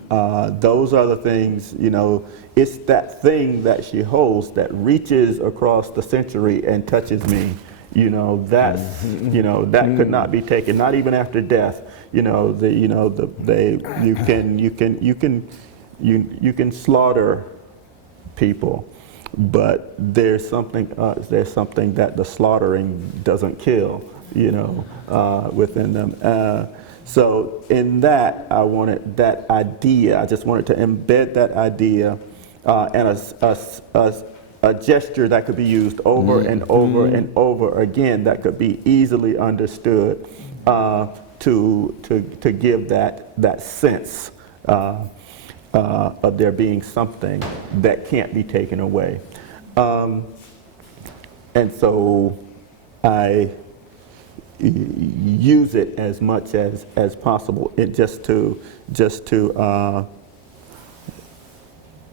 those other things, you know, it's that thing that she holds that reaches across the century and touches me. You know, that's, you know, that could not be taken, not even after death. You know, you can slaughter people, but there's something that the slaughtering doesn't kill, you know, within them. So in that, I wanted that idea. I just wanted to embed that idea and a gesture that could be used over and over and over again, that could be easily understood, to give that sense of there being something that can't be taken away. And so I use it as much as possible, just to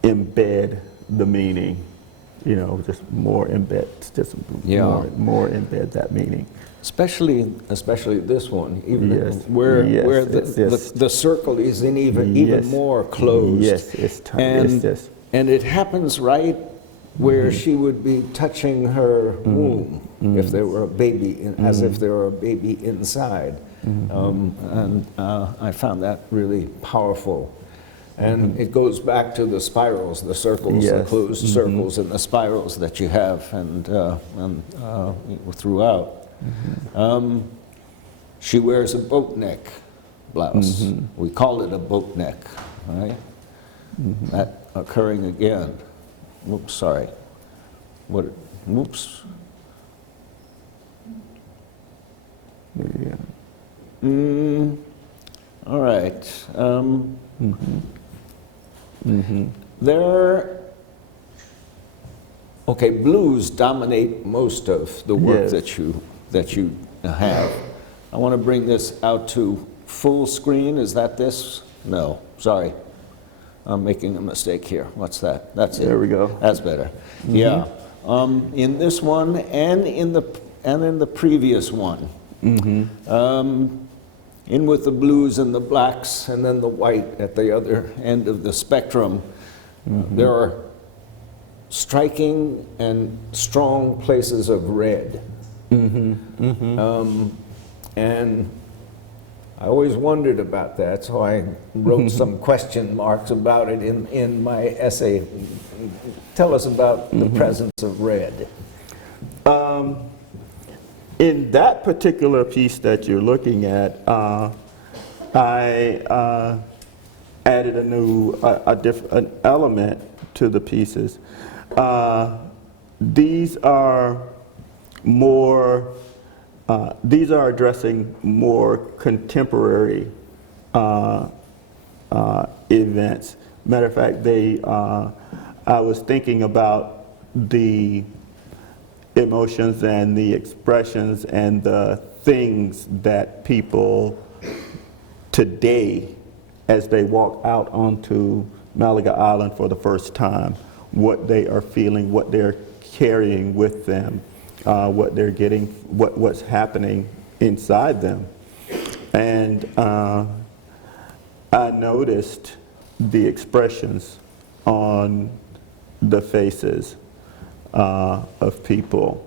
embed the meaning, you know, just more embed embed that meaning. Especially this one, even Yes. where Yes, the circle is in even more closed. Yes, it's tight. And, Yes. and it happens right where she would be touching her womb, if there were a baby, as if there were a baby inside. And I found that really powerful. And it goes back to the spirals, the circles, the Yes. closed circles and the spirals that you have and throughout. She wears a boat neck blouse. We call it a boat neck, right? That occurring again. Oops, sorry. What? Oops. Yeah. All right. There. Okay, blues dominate most of the work Yes. that you have. I want to bring this out to full screen. Is that this? No, sorry. I'm making a mistake here. What's that? That's it. There we go. That's better. Yeah. In this one and in the previous one. In with the blues and the blacks and then the white at the other end of the spectrum. There are striking and strong places of red. And I always wondered about that, so I wrote some question marks about it in my essay. Tell us about the presence of red. In that particular piece that you're looking at, I added an element to the pieces. These are addressing more contemporary events. Matter of fact, I was thinking about the emotions and the expressions and the things that people today, as they walk out onto Malaga Island for the first time, what they are feeling, what they're carrying with them, what they're getting, what's happening inside them. And I noticed the expressions on the faces of people.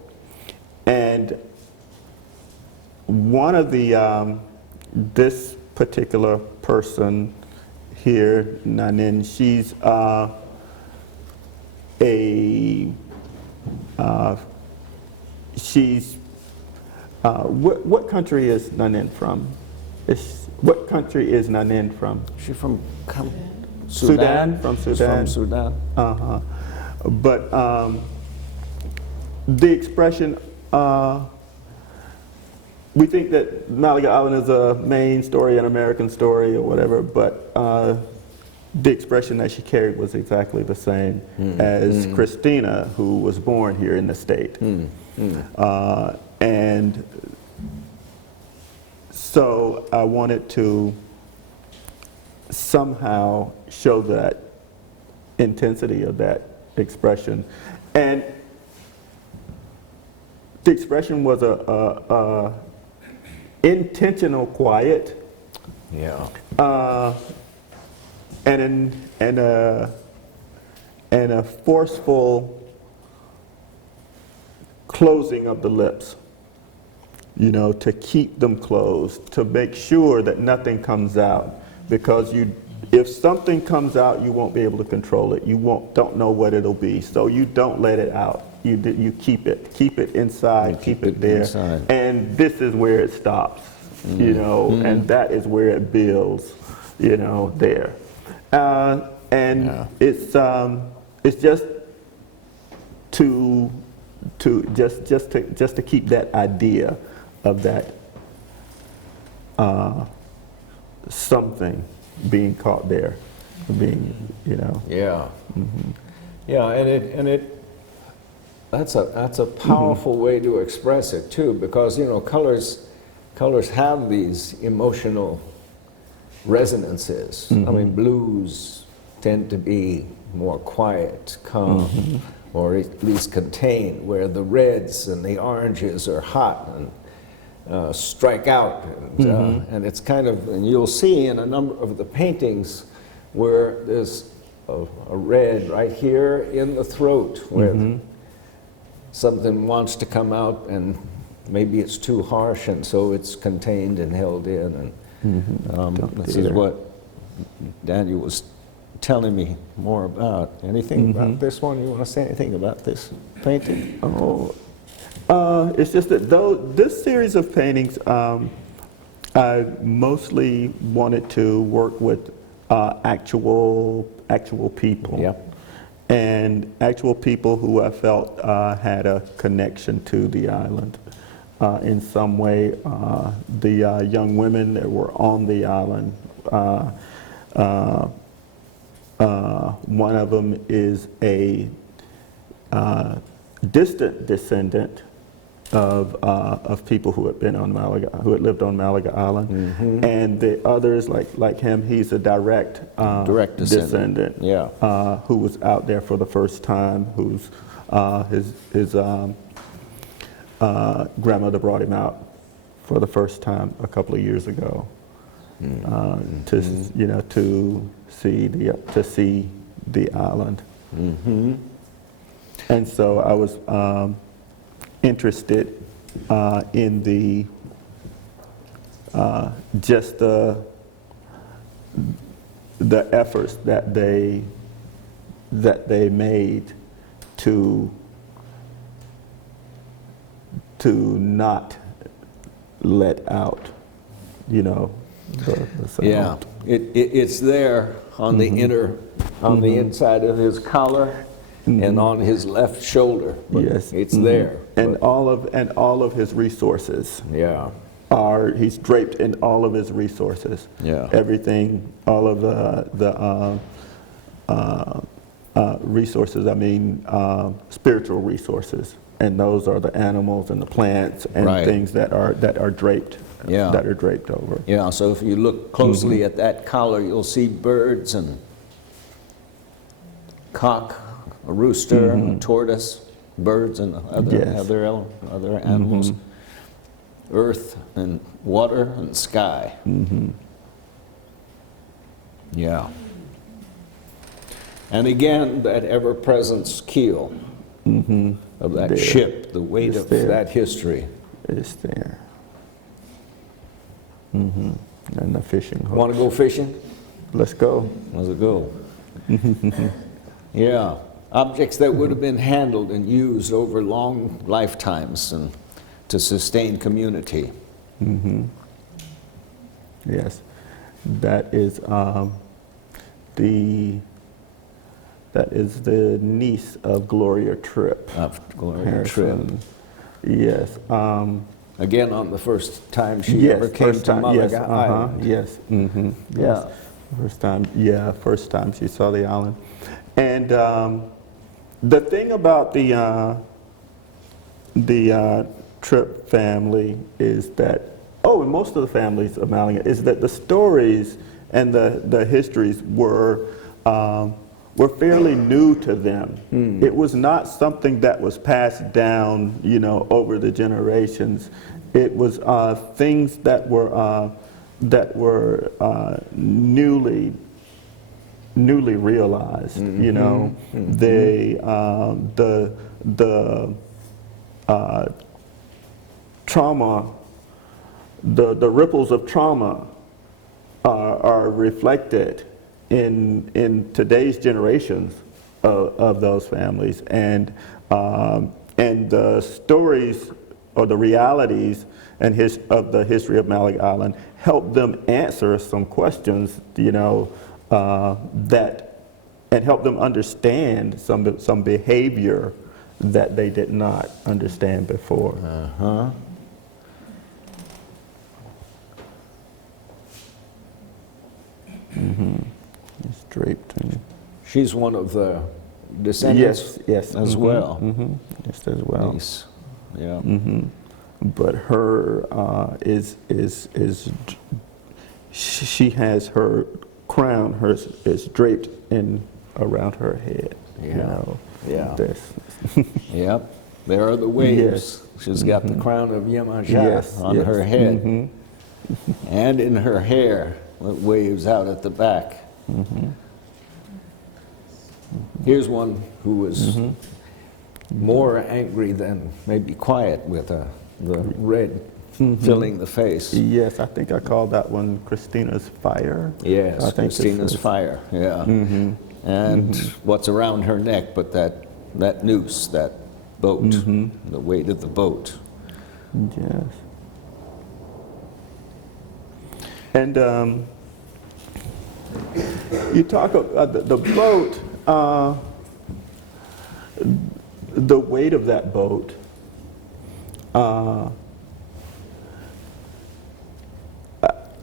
And one of the, this particular person here, Nanin, she's what country is Nanin from? What country is Nanin from? She's from Sudan? From She's Sudan? from Sudan. Uh-huh. But the expression, we think that Malaga Island is a Maine story, an American story or whatever, but the expression that she carried was exactly the same as Christina, who was born here in the state. And so I wanted to somehow show that intensity of that expression. And the expression was a intentional quiet, Yeah. and a forceful closing of the lips, you know, to keep them closed, to make sure that nothing comes out, because if something comes out, you won't be able to control it. You don't know what it'll be, so you don't let it out. You keep it inside, keep it there, inside. and this is where it stops, you know, and that is where it builds, you know, there. And Yeah. it's just to keep that idea of that something being caught there, being, you know. Yeah. Yeah, and that's a powerful way to express it too, because you know colors have these emotional resonances. I mean, blues tend to be more quiet, calm, or at least contained, where the reds and the oranges are hot and strike out. And it's kind of, and you'll see in a number of the paintings where there's a red right here in the throat, where something wants to come out and maybe it's too harsh, and so it's contained and held in. And this is what Daniel was telling me more about. Anything about this one? You want to say anything about this painting? It's just that this series of paintings, I mostly wanted to work with actual people. Yep. And actual people who I felt had a connection to the island in some way. The young women that were on the island, one of them is a distant descendant of people who had been on who had lived on Malaga Island, and the others, like him, he's a direct descendant. Yeah. Who was out there for the first time. Who's his grandmother brought him out for the first time a couple of years ago to see the island. And so I was interested in the just the efforts that they made to not let out, you know, the sound. Yeah, it's there on the inner, on the inside of his collar and on his left shoulder. But Yes. it's there. And but- all of his resources yeah, he's draped in all of his resources. Yeah. Everything, all of the resources, I mean, spiritual resources. And those are the animals and the plants and Right. things that are draped. Yeah. That are draped over. yeah. So if you look closely at that collar, you'll see birds and cock, a rooster, a tortoise, birds and Yes. other animals, earth and water and sky. Yeah. And again, that ever-present keel of that There. ship, the weight It's of there. that history. It's there. And the fishing hook. Want to go fishing? Let's go. Let's go. Yeah, objects that would have been handled and used over long lifetimes and to sustain community. Yes, that is the niece of Gloria Tripp. Of Gloria Tripp. Harrison. Yes. Again, on the first time she Yes, ever came first to time, Malaga yes, Island. Yes. Yes. Yeah. First time she saw the island. And the thing about the Tripp family is that, and most of the families of Malaga, is that the stories and the histories were fairly new to them. It was not something that was passed down, you know, over the generations. It was things that were newly realized. You know, they the trauma, the ripples of trauma are reflected in today's generations of those families, and the stories or the realities of the history of Malaga Island help them answer some questions, you know, and help them understand some behavior that they did not understand before. It's draped in. She's one of the descendants Yes, as well. Yes, as well. Niece. Yeah. But her she has her crown. Hers is draped in around her head. You Yeah. know, Yeah. this. Yep. There are the waves. Yes. She's got the crown of Yemaja Yes, on yes. her head. And in her hair, it waves out at the back. Here's one who was more angry than maybe quiet with the red filling the face. Yes, I think I called that one Christina's Fire. Yes, I think Christina's it's- fire, yeah. And what's around her neck but that noose, that boat, the weight of the boat. Yes. And you talk about the boat, the weight of that boat.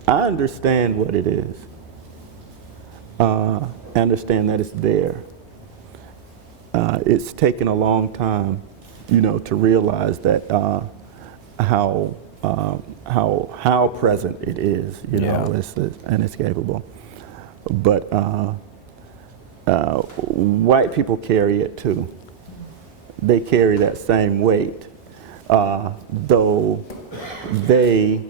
I understand what it is. I understand that it's there. It's taken a long time, you know, to realize that how present it is, you know, it's inescapable. But white people carry it too. They carry that same weight, though they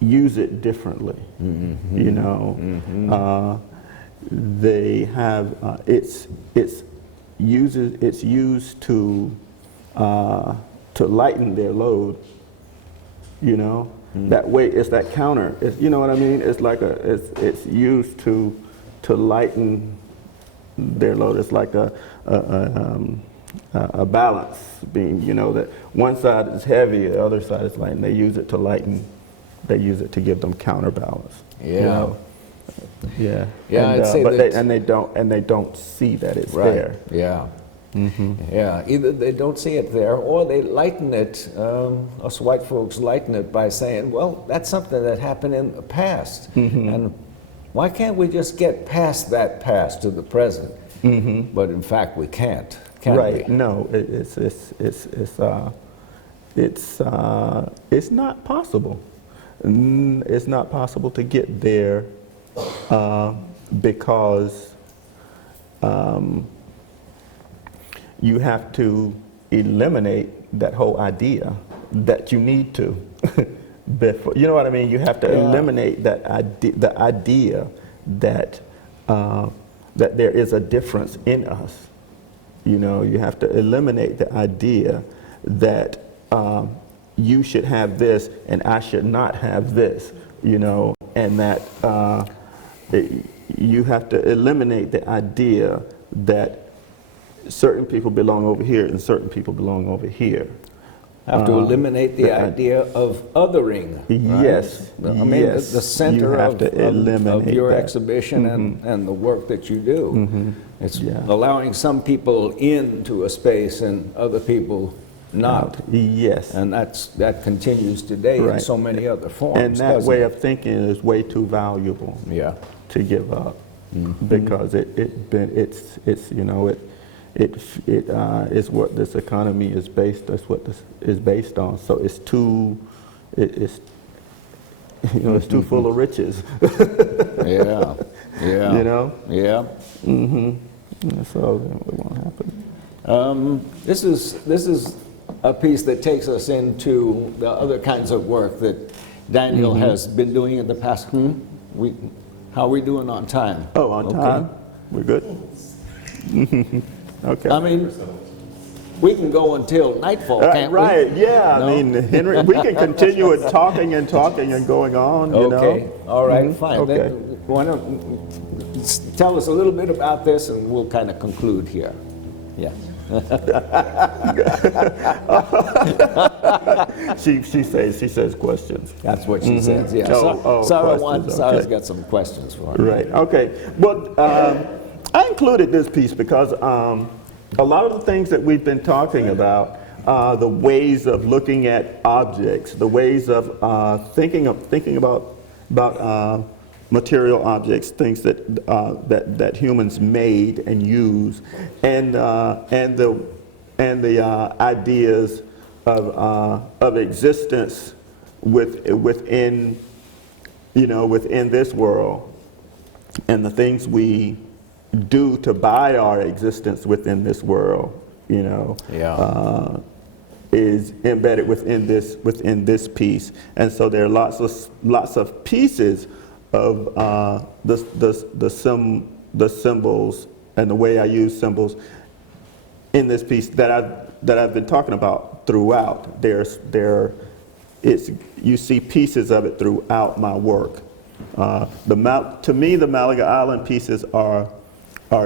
use it differently. You know, they have it's it's used to lighten their load, you know? That way, it's that counter, you know what I mean? It's like it's used to lighten their load. It's like a balance beam, you know, that one side is heavy, the other side is light, and they use it to lighten, they use it to give them counterbalance. Yeah. You know? Yeah. Yeah, and, I'd say but that- they don't see that it's Right. there. Yeah. Yeah, either they don't see it there or they lighten it, us white folks lighten it by saying, well, that's something that happened in the past. And why can't we just get past that past to the present? But in fact, we can't, can Right. we? No, it's not possible. It's not possible to get there because you have to eliminate that whole idea that you need to. Before, you know what I mean? You have to eliminate that idea, the idea that that there is a difference in us. You know, you have to eliminate the idea that you should have this and I should not have this. You know, and that you have to eliminate the idea that certain people belong over here and certain people belong over here. Have to eliminate the idea of othering. Right? Yes. I mean, yes. the center you have of, to of eliminate your that. exhibition and the work that you do. It's Yeah. allowing some people into a space and other people not. Yes. And that continues today in Right. so many other forms. And that doesn't way it? of thinking is way too valuable Yeah. to give up because it's you know it is what this economy is based. That's what this is based on. So it's too it's you know it's too full of riches. Yeah. Yeah. You know. Yeah. So it won't happen. This is a piece that takes us into the other kinds of work that Daniel has been doing in the past. How are we doing on time? Oh, on Okay. time? We're good? Okay. I mean, we can go until nightfall, can't right, yeah. No? I mean, Henry, we can continue it talking and going on, we? you know? Okay, all right, fine. Okay. Then why don't tell us a little bit about this and we'll kind of conclude here. Yeah. She says questions. That's what she says, yeah. Questions, Sarah's okay. got some questions for her. Right, okay. Well, I included this piece because a lot of the things that we've been talking about, the ways of looking at objects, the ways of thinking about material objects, things that humans made and use, and the ideas of existence within this world, and the things we do to buy our existence within this world, you know. Yeah. Is embedded within this piece, and so there are lots of pieces of the symbols and the way I use symbols in this piece that I've been talking about throughout. You see pieces of it throughout my work. To me, the Malaga Island pieces are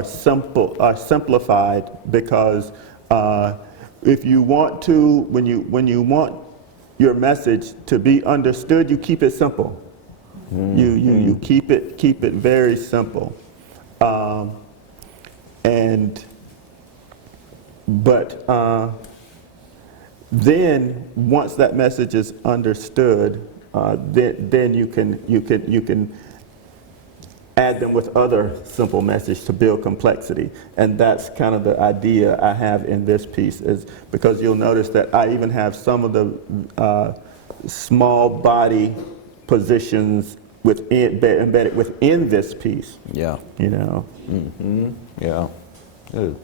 simplified because. If you want to, when you want your message to be understood, you keep it simple. You keep it very simple. Then once that message is understood, then you can add them with other simple messages to build complexity. And that's kind of the idea I have in this piece, is because you'll notice that I even have some of the small body positions embedded within this piece. Yeah. You know? Yeah. Good.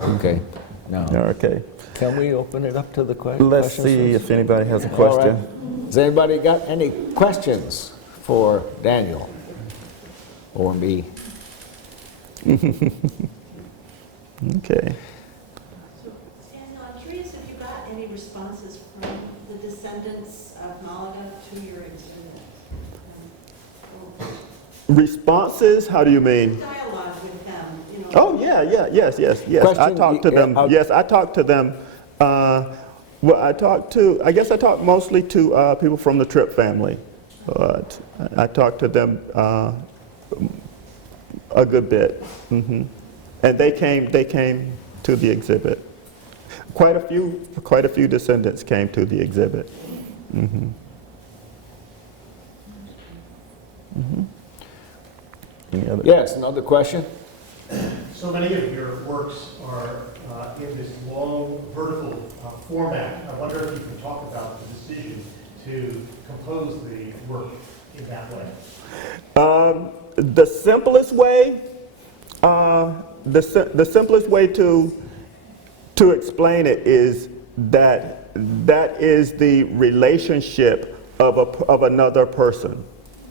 Okay. Now, Okay. can we open it up to the questions? Let's see if anybody has a All question. right. Has anybody got any questions for Daniel? Or me? Okay. And I'm curious if you got any responses from the descendants of Malaga to your exhibit? Responses? How do you mean? Dialogue with them, you know? Oh, yes. I Question, talked to them. Yes, I talked to them. Well, I guess I talked mostly to people from the Tripp family. I talked to them a good bit. And they came to the exhibit. Quite a few descendants came to the exhibit. Any other? Yes, another question? So many of your works are in this long vertical format. I wonder if you can talk about the decision to compose the work in that way. The simplest way, the simplest way to explain it is that is the relationship of another person.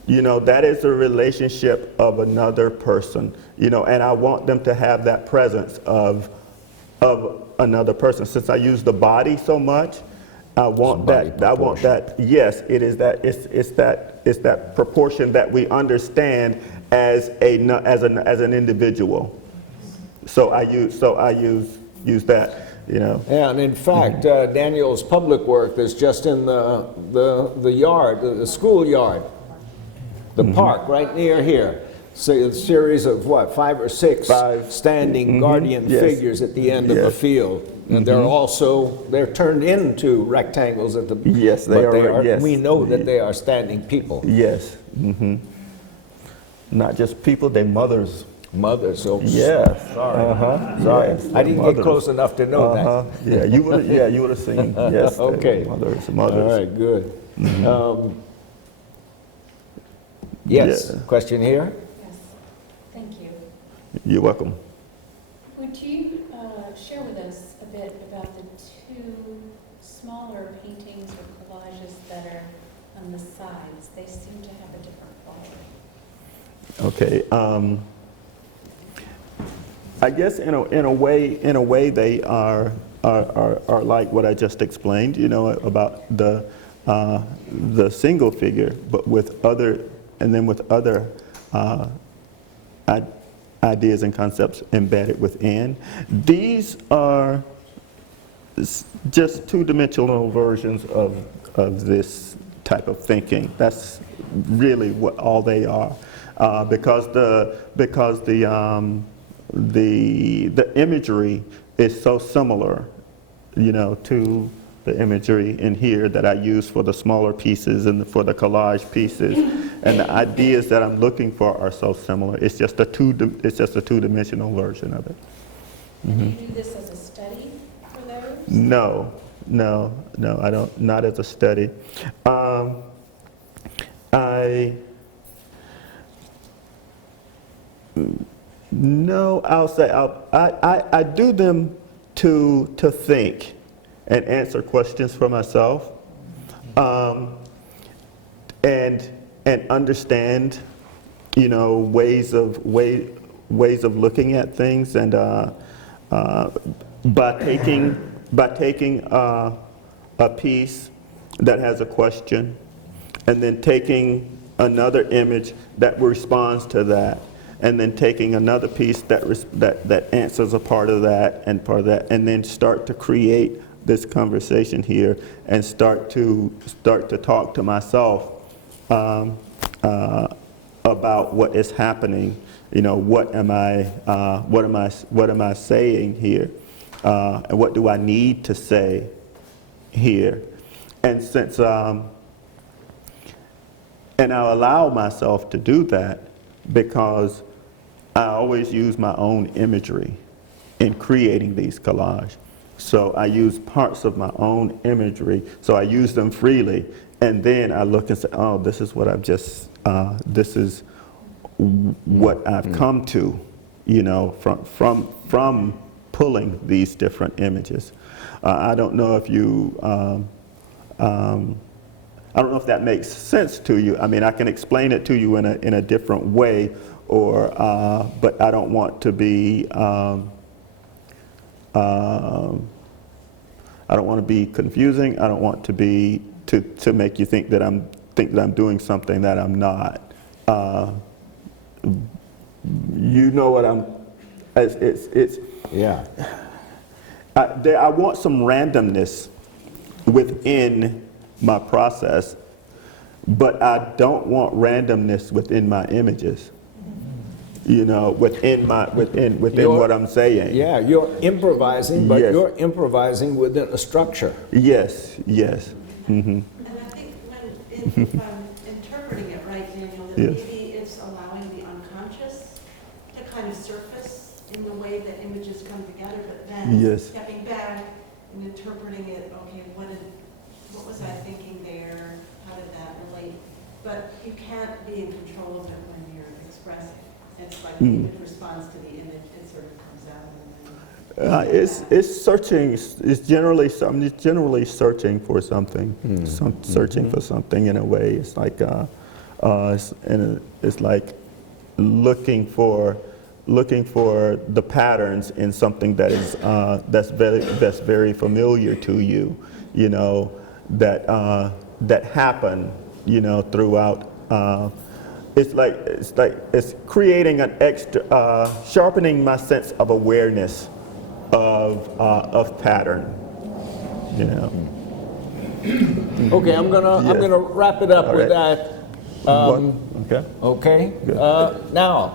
You know, that is the relationship of another person. You know, and I want them to have that presence of another person. Since I use the body so much, I want that. I want that. Yes, it is that. It's that proportion that we understand as an individual. So I use that. You know. Yeah, and in fact, Daniel's public work is just in the yard, the schoolyard, the park right near here. So a series of what, 5 or 6 standing guardian figures at the end of a field. And they're turned into rectangles at the yes, they are. Yes. We know that they are standing people. Yes. Not just people, they're mothers. Mothers. So Yes. sorry. Sorry. Yes, I didn't mothers. get close enough to know that. Yeah, you would have seen. Yes. Okay. Mothers. All right, good. Yes, Yeah. question here? Yes, thank you. You're welcome. Would you share with us a bit about the 2 smaller paintings or collages that are on the sides? They seem to have a different quality. Okay. I guess in a way they are like what I just explained. You know, about the single figure, but with other ideas and concepts embedded within. These are just 2-dimensional versions of this type of thinking. That's really what all they are, because the imagery is so similar, you know, to the imagery in here that I use for the smaller pieces and for the collage pieces, and the ideas that I'm looking for are so similar. It's just a 2-dimensional version of it. And do you do this as a study for those? No, I don't. Not as a study. I'll say I do them to think and answer questions for myself, and understand, you know, ways of looking at things, and by taking a piece that has a question, and then taking another image that responds to that, and then taking another piece that answers a part of that, and then start to create this conversation here, and start to talk to myself about what is happening. You know, what am I saying here, and what do I need to say here? And since and I allow myself to do that because I always use my own imagery in creating these collages. So I use parts of my own imagery, so I use them freely, and then I look and say, oh, this is what this is what I've come to, you know, from pulling these different images. I don't know if you, I don't know if that makes sense to you. I mean, I can explain it to you in a different way, or but I don't want to be I don't want to be confusing. I don't want to be to make you think that I'm doing something that I'm not. You know what I'm. It's Yeah. I want some randomness within my process, but I don't want randomness within my images. You know, within what I'm saying. Yeah, you're improvising, but Yes. you're improvising within a structure. Yes, yes. Mm-hmm. And I think if I'm interpreting it right, Daniel, that Yes. maybe it's allowing the unconscious to kind of surface in the way that images come together, but then Yes. stepping back and interpreting it, okay, what was I thinking there? How did that relate? But you can't be in control of it when you're expressing. It's like the image responds to the image, it sort of comes out. And then It's searching. It's generally searching for something. Searching for something in a way. It's like it's like looking for the patterns in something that is that's very familiar to you. You know that happen. You know throughout. It's creating an extra, sharpening my sense of awareness of pattern, you know. Okay, I'm Yes. gonna wrap it up All with right. that. Okay. Okay. Good. Now,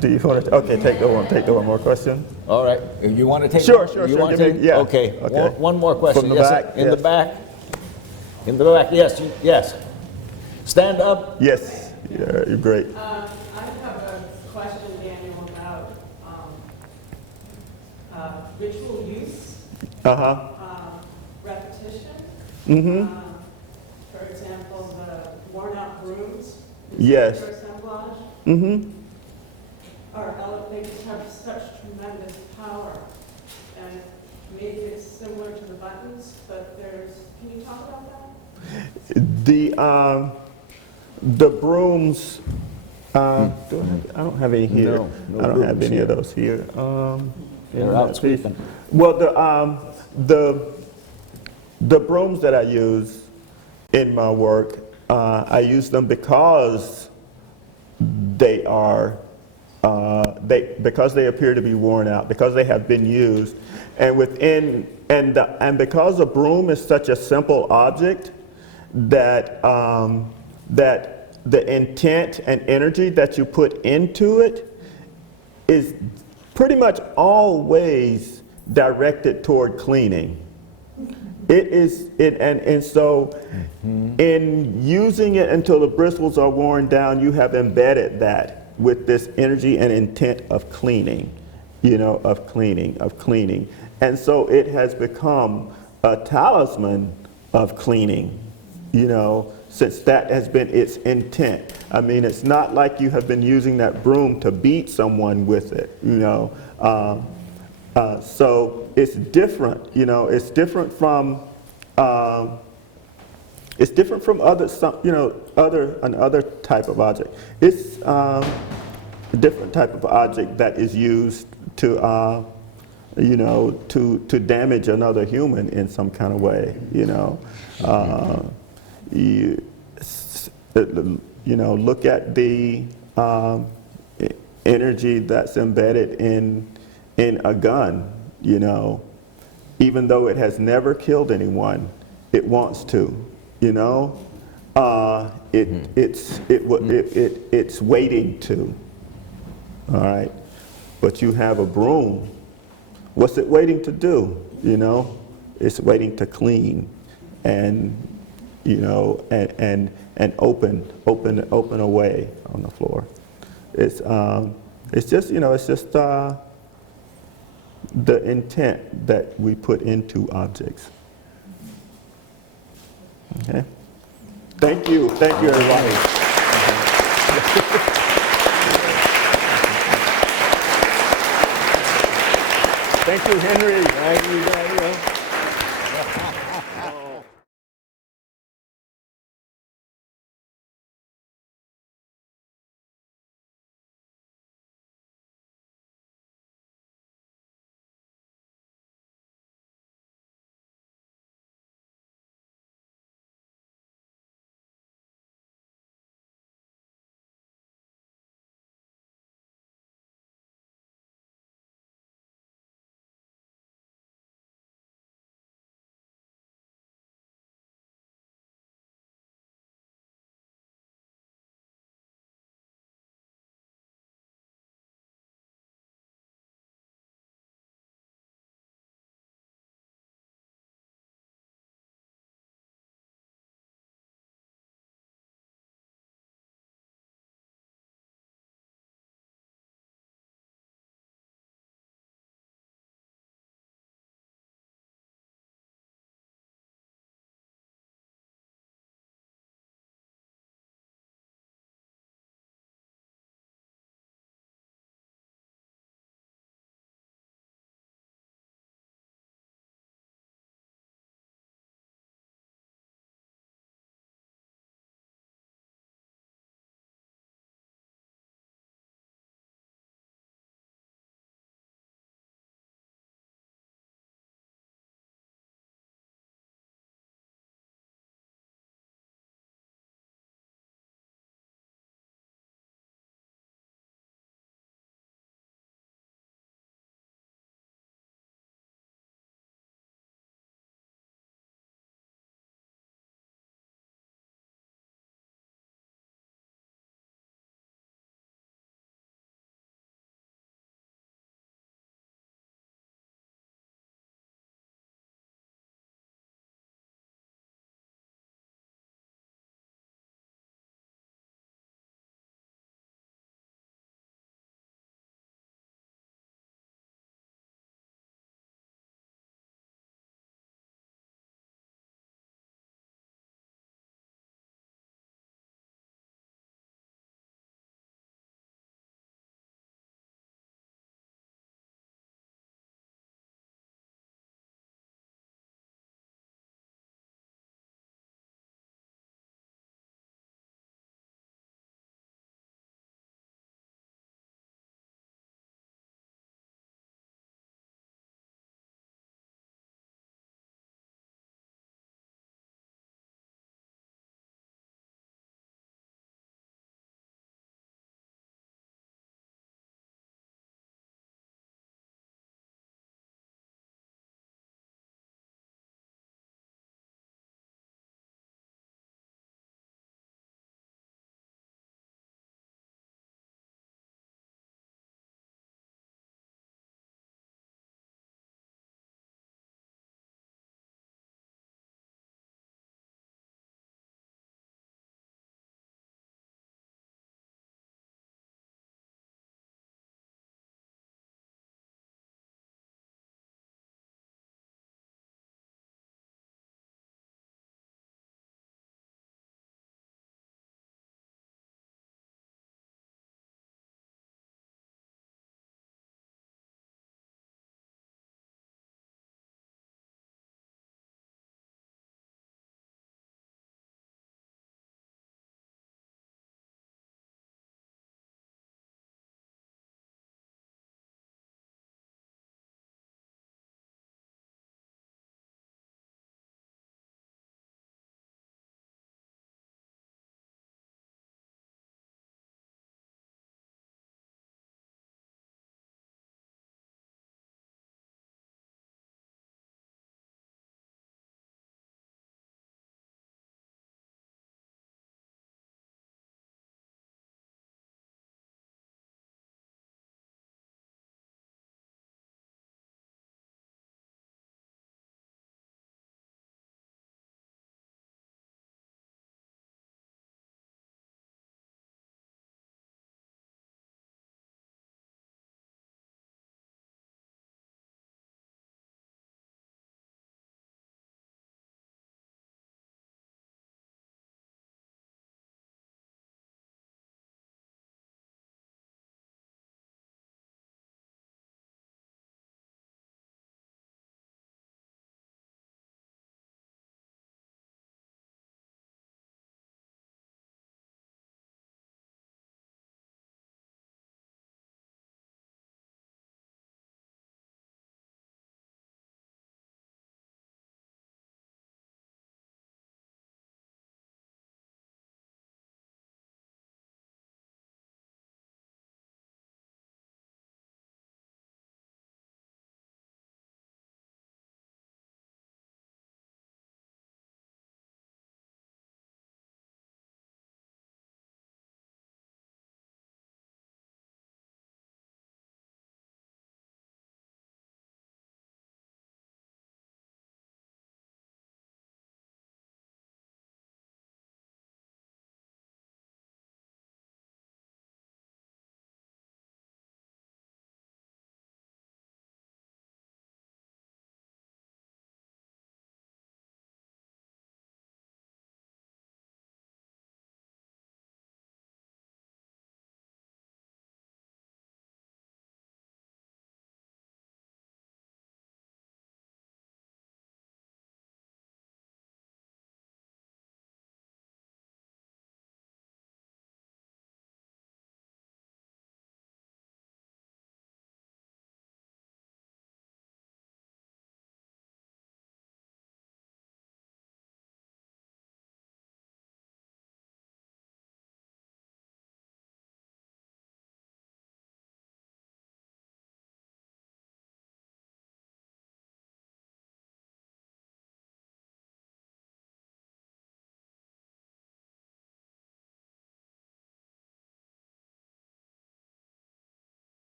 Do you want to? Okay, take the one more question. all right. You want to take? Sure. You want to Give take? me- yeah. Okay. Okay. One more question. From the Yes, back, in the yes. back. In the back. Yes. Yes. Stand up. Yes. Yeah, you're great. I have a question, Daniel, about ritual use, repetition. Mm-hmm. For example, the worn-out brooms. Yes. For assemblage, Mm-hmm. they just have such tremendous power. And maybe it's similar to the buttons, but can you talk about that? The brooms. I don't have any here. No I don't have brooms any here. of those here. They're out sweeping. Well, the brooms that I use in my work, I use them because they are because they appear to be worn out, because they have been used, and because a broom is such a simple object that that the intent and energy that you put into it is pretty much always directed toward cleaning. It is, so in using it until the bristles are worn down, you have embedded that with this energy and intent of cleaning, of cleaning. And so it has become a talisman of cleaning, since that has been its intent. I mean, it's not like you have been using that broom to beat someone with it, so it's different, it's different from another type of object. It's a different type of object that is used to to damage another human in some kind of way, look at the energy that's embedded in a gun, even though it has never killed anyone, it wants to, it's waiting to, all right? But you have a broom, what's it waiting to do, It's waiting to clean and, and open a way on the floor. It's just the intent that we put into objects. Okay. Thank you, everybody. Thank you, Henry. Thank you, Daniel.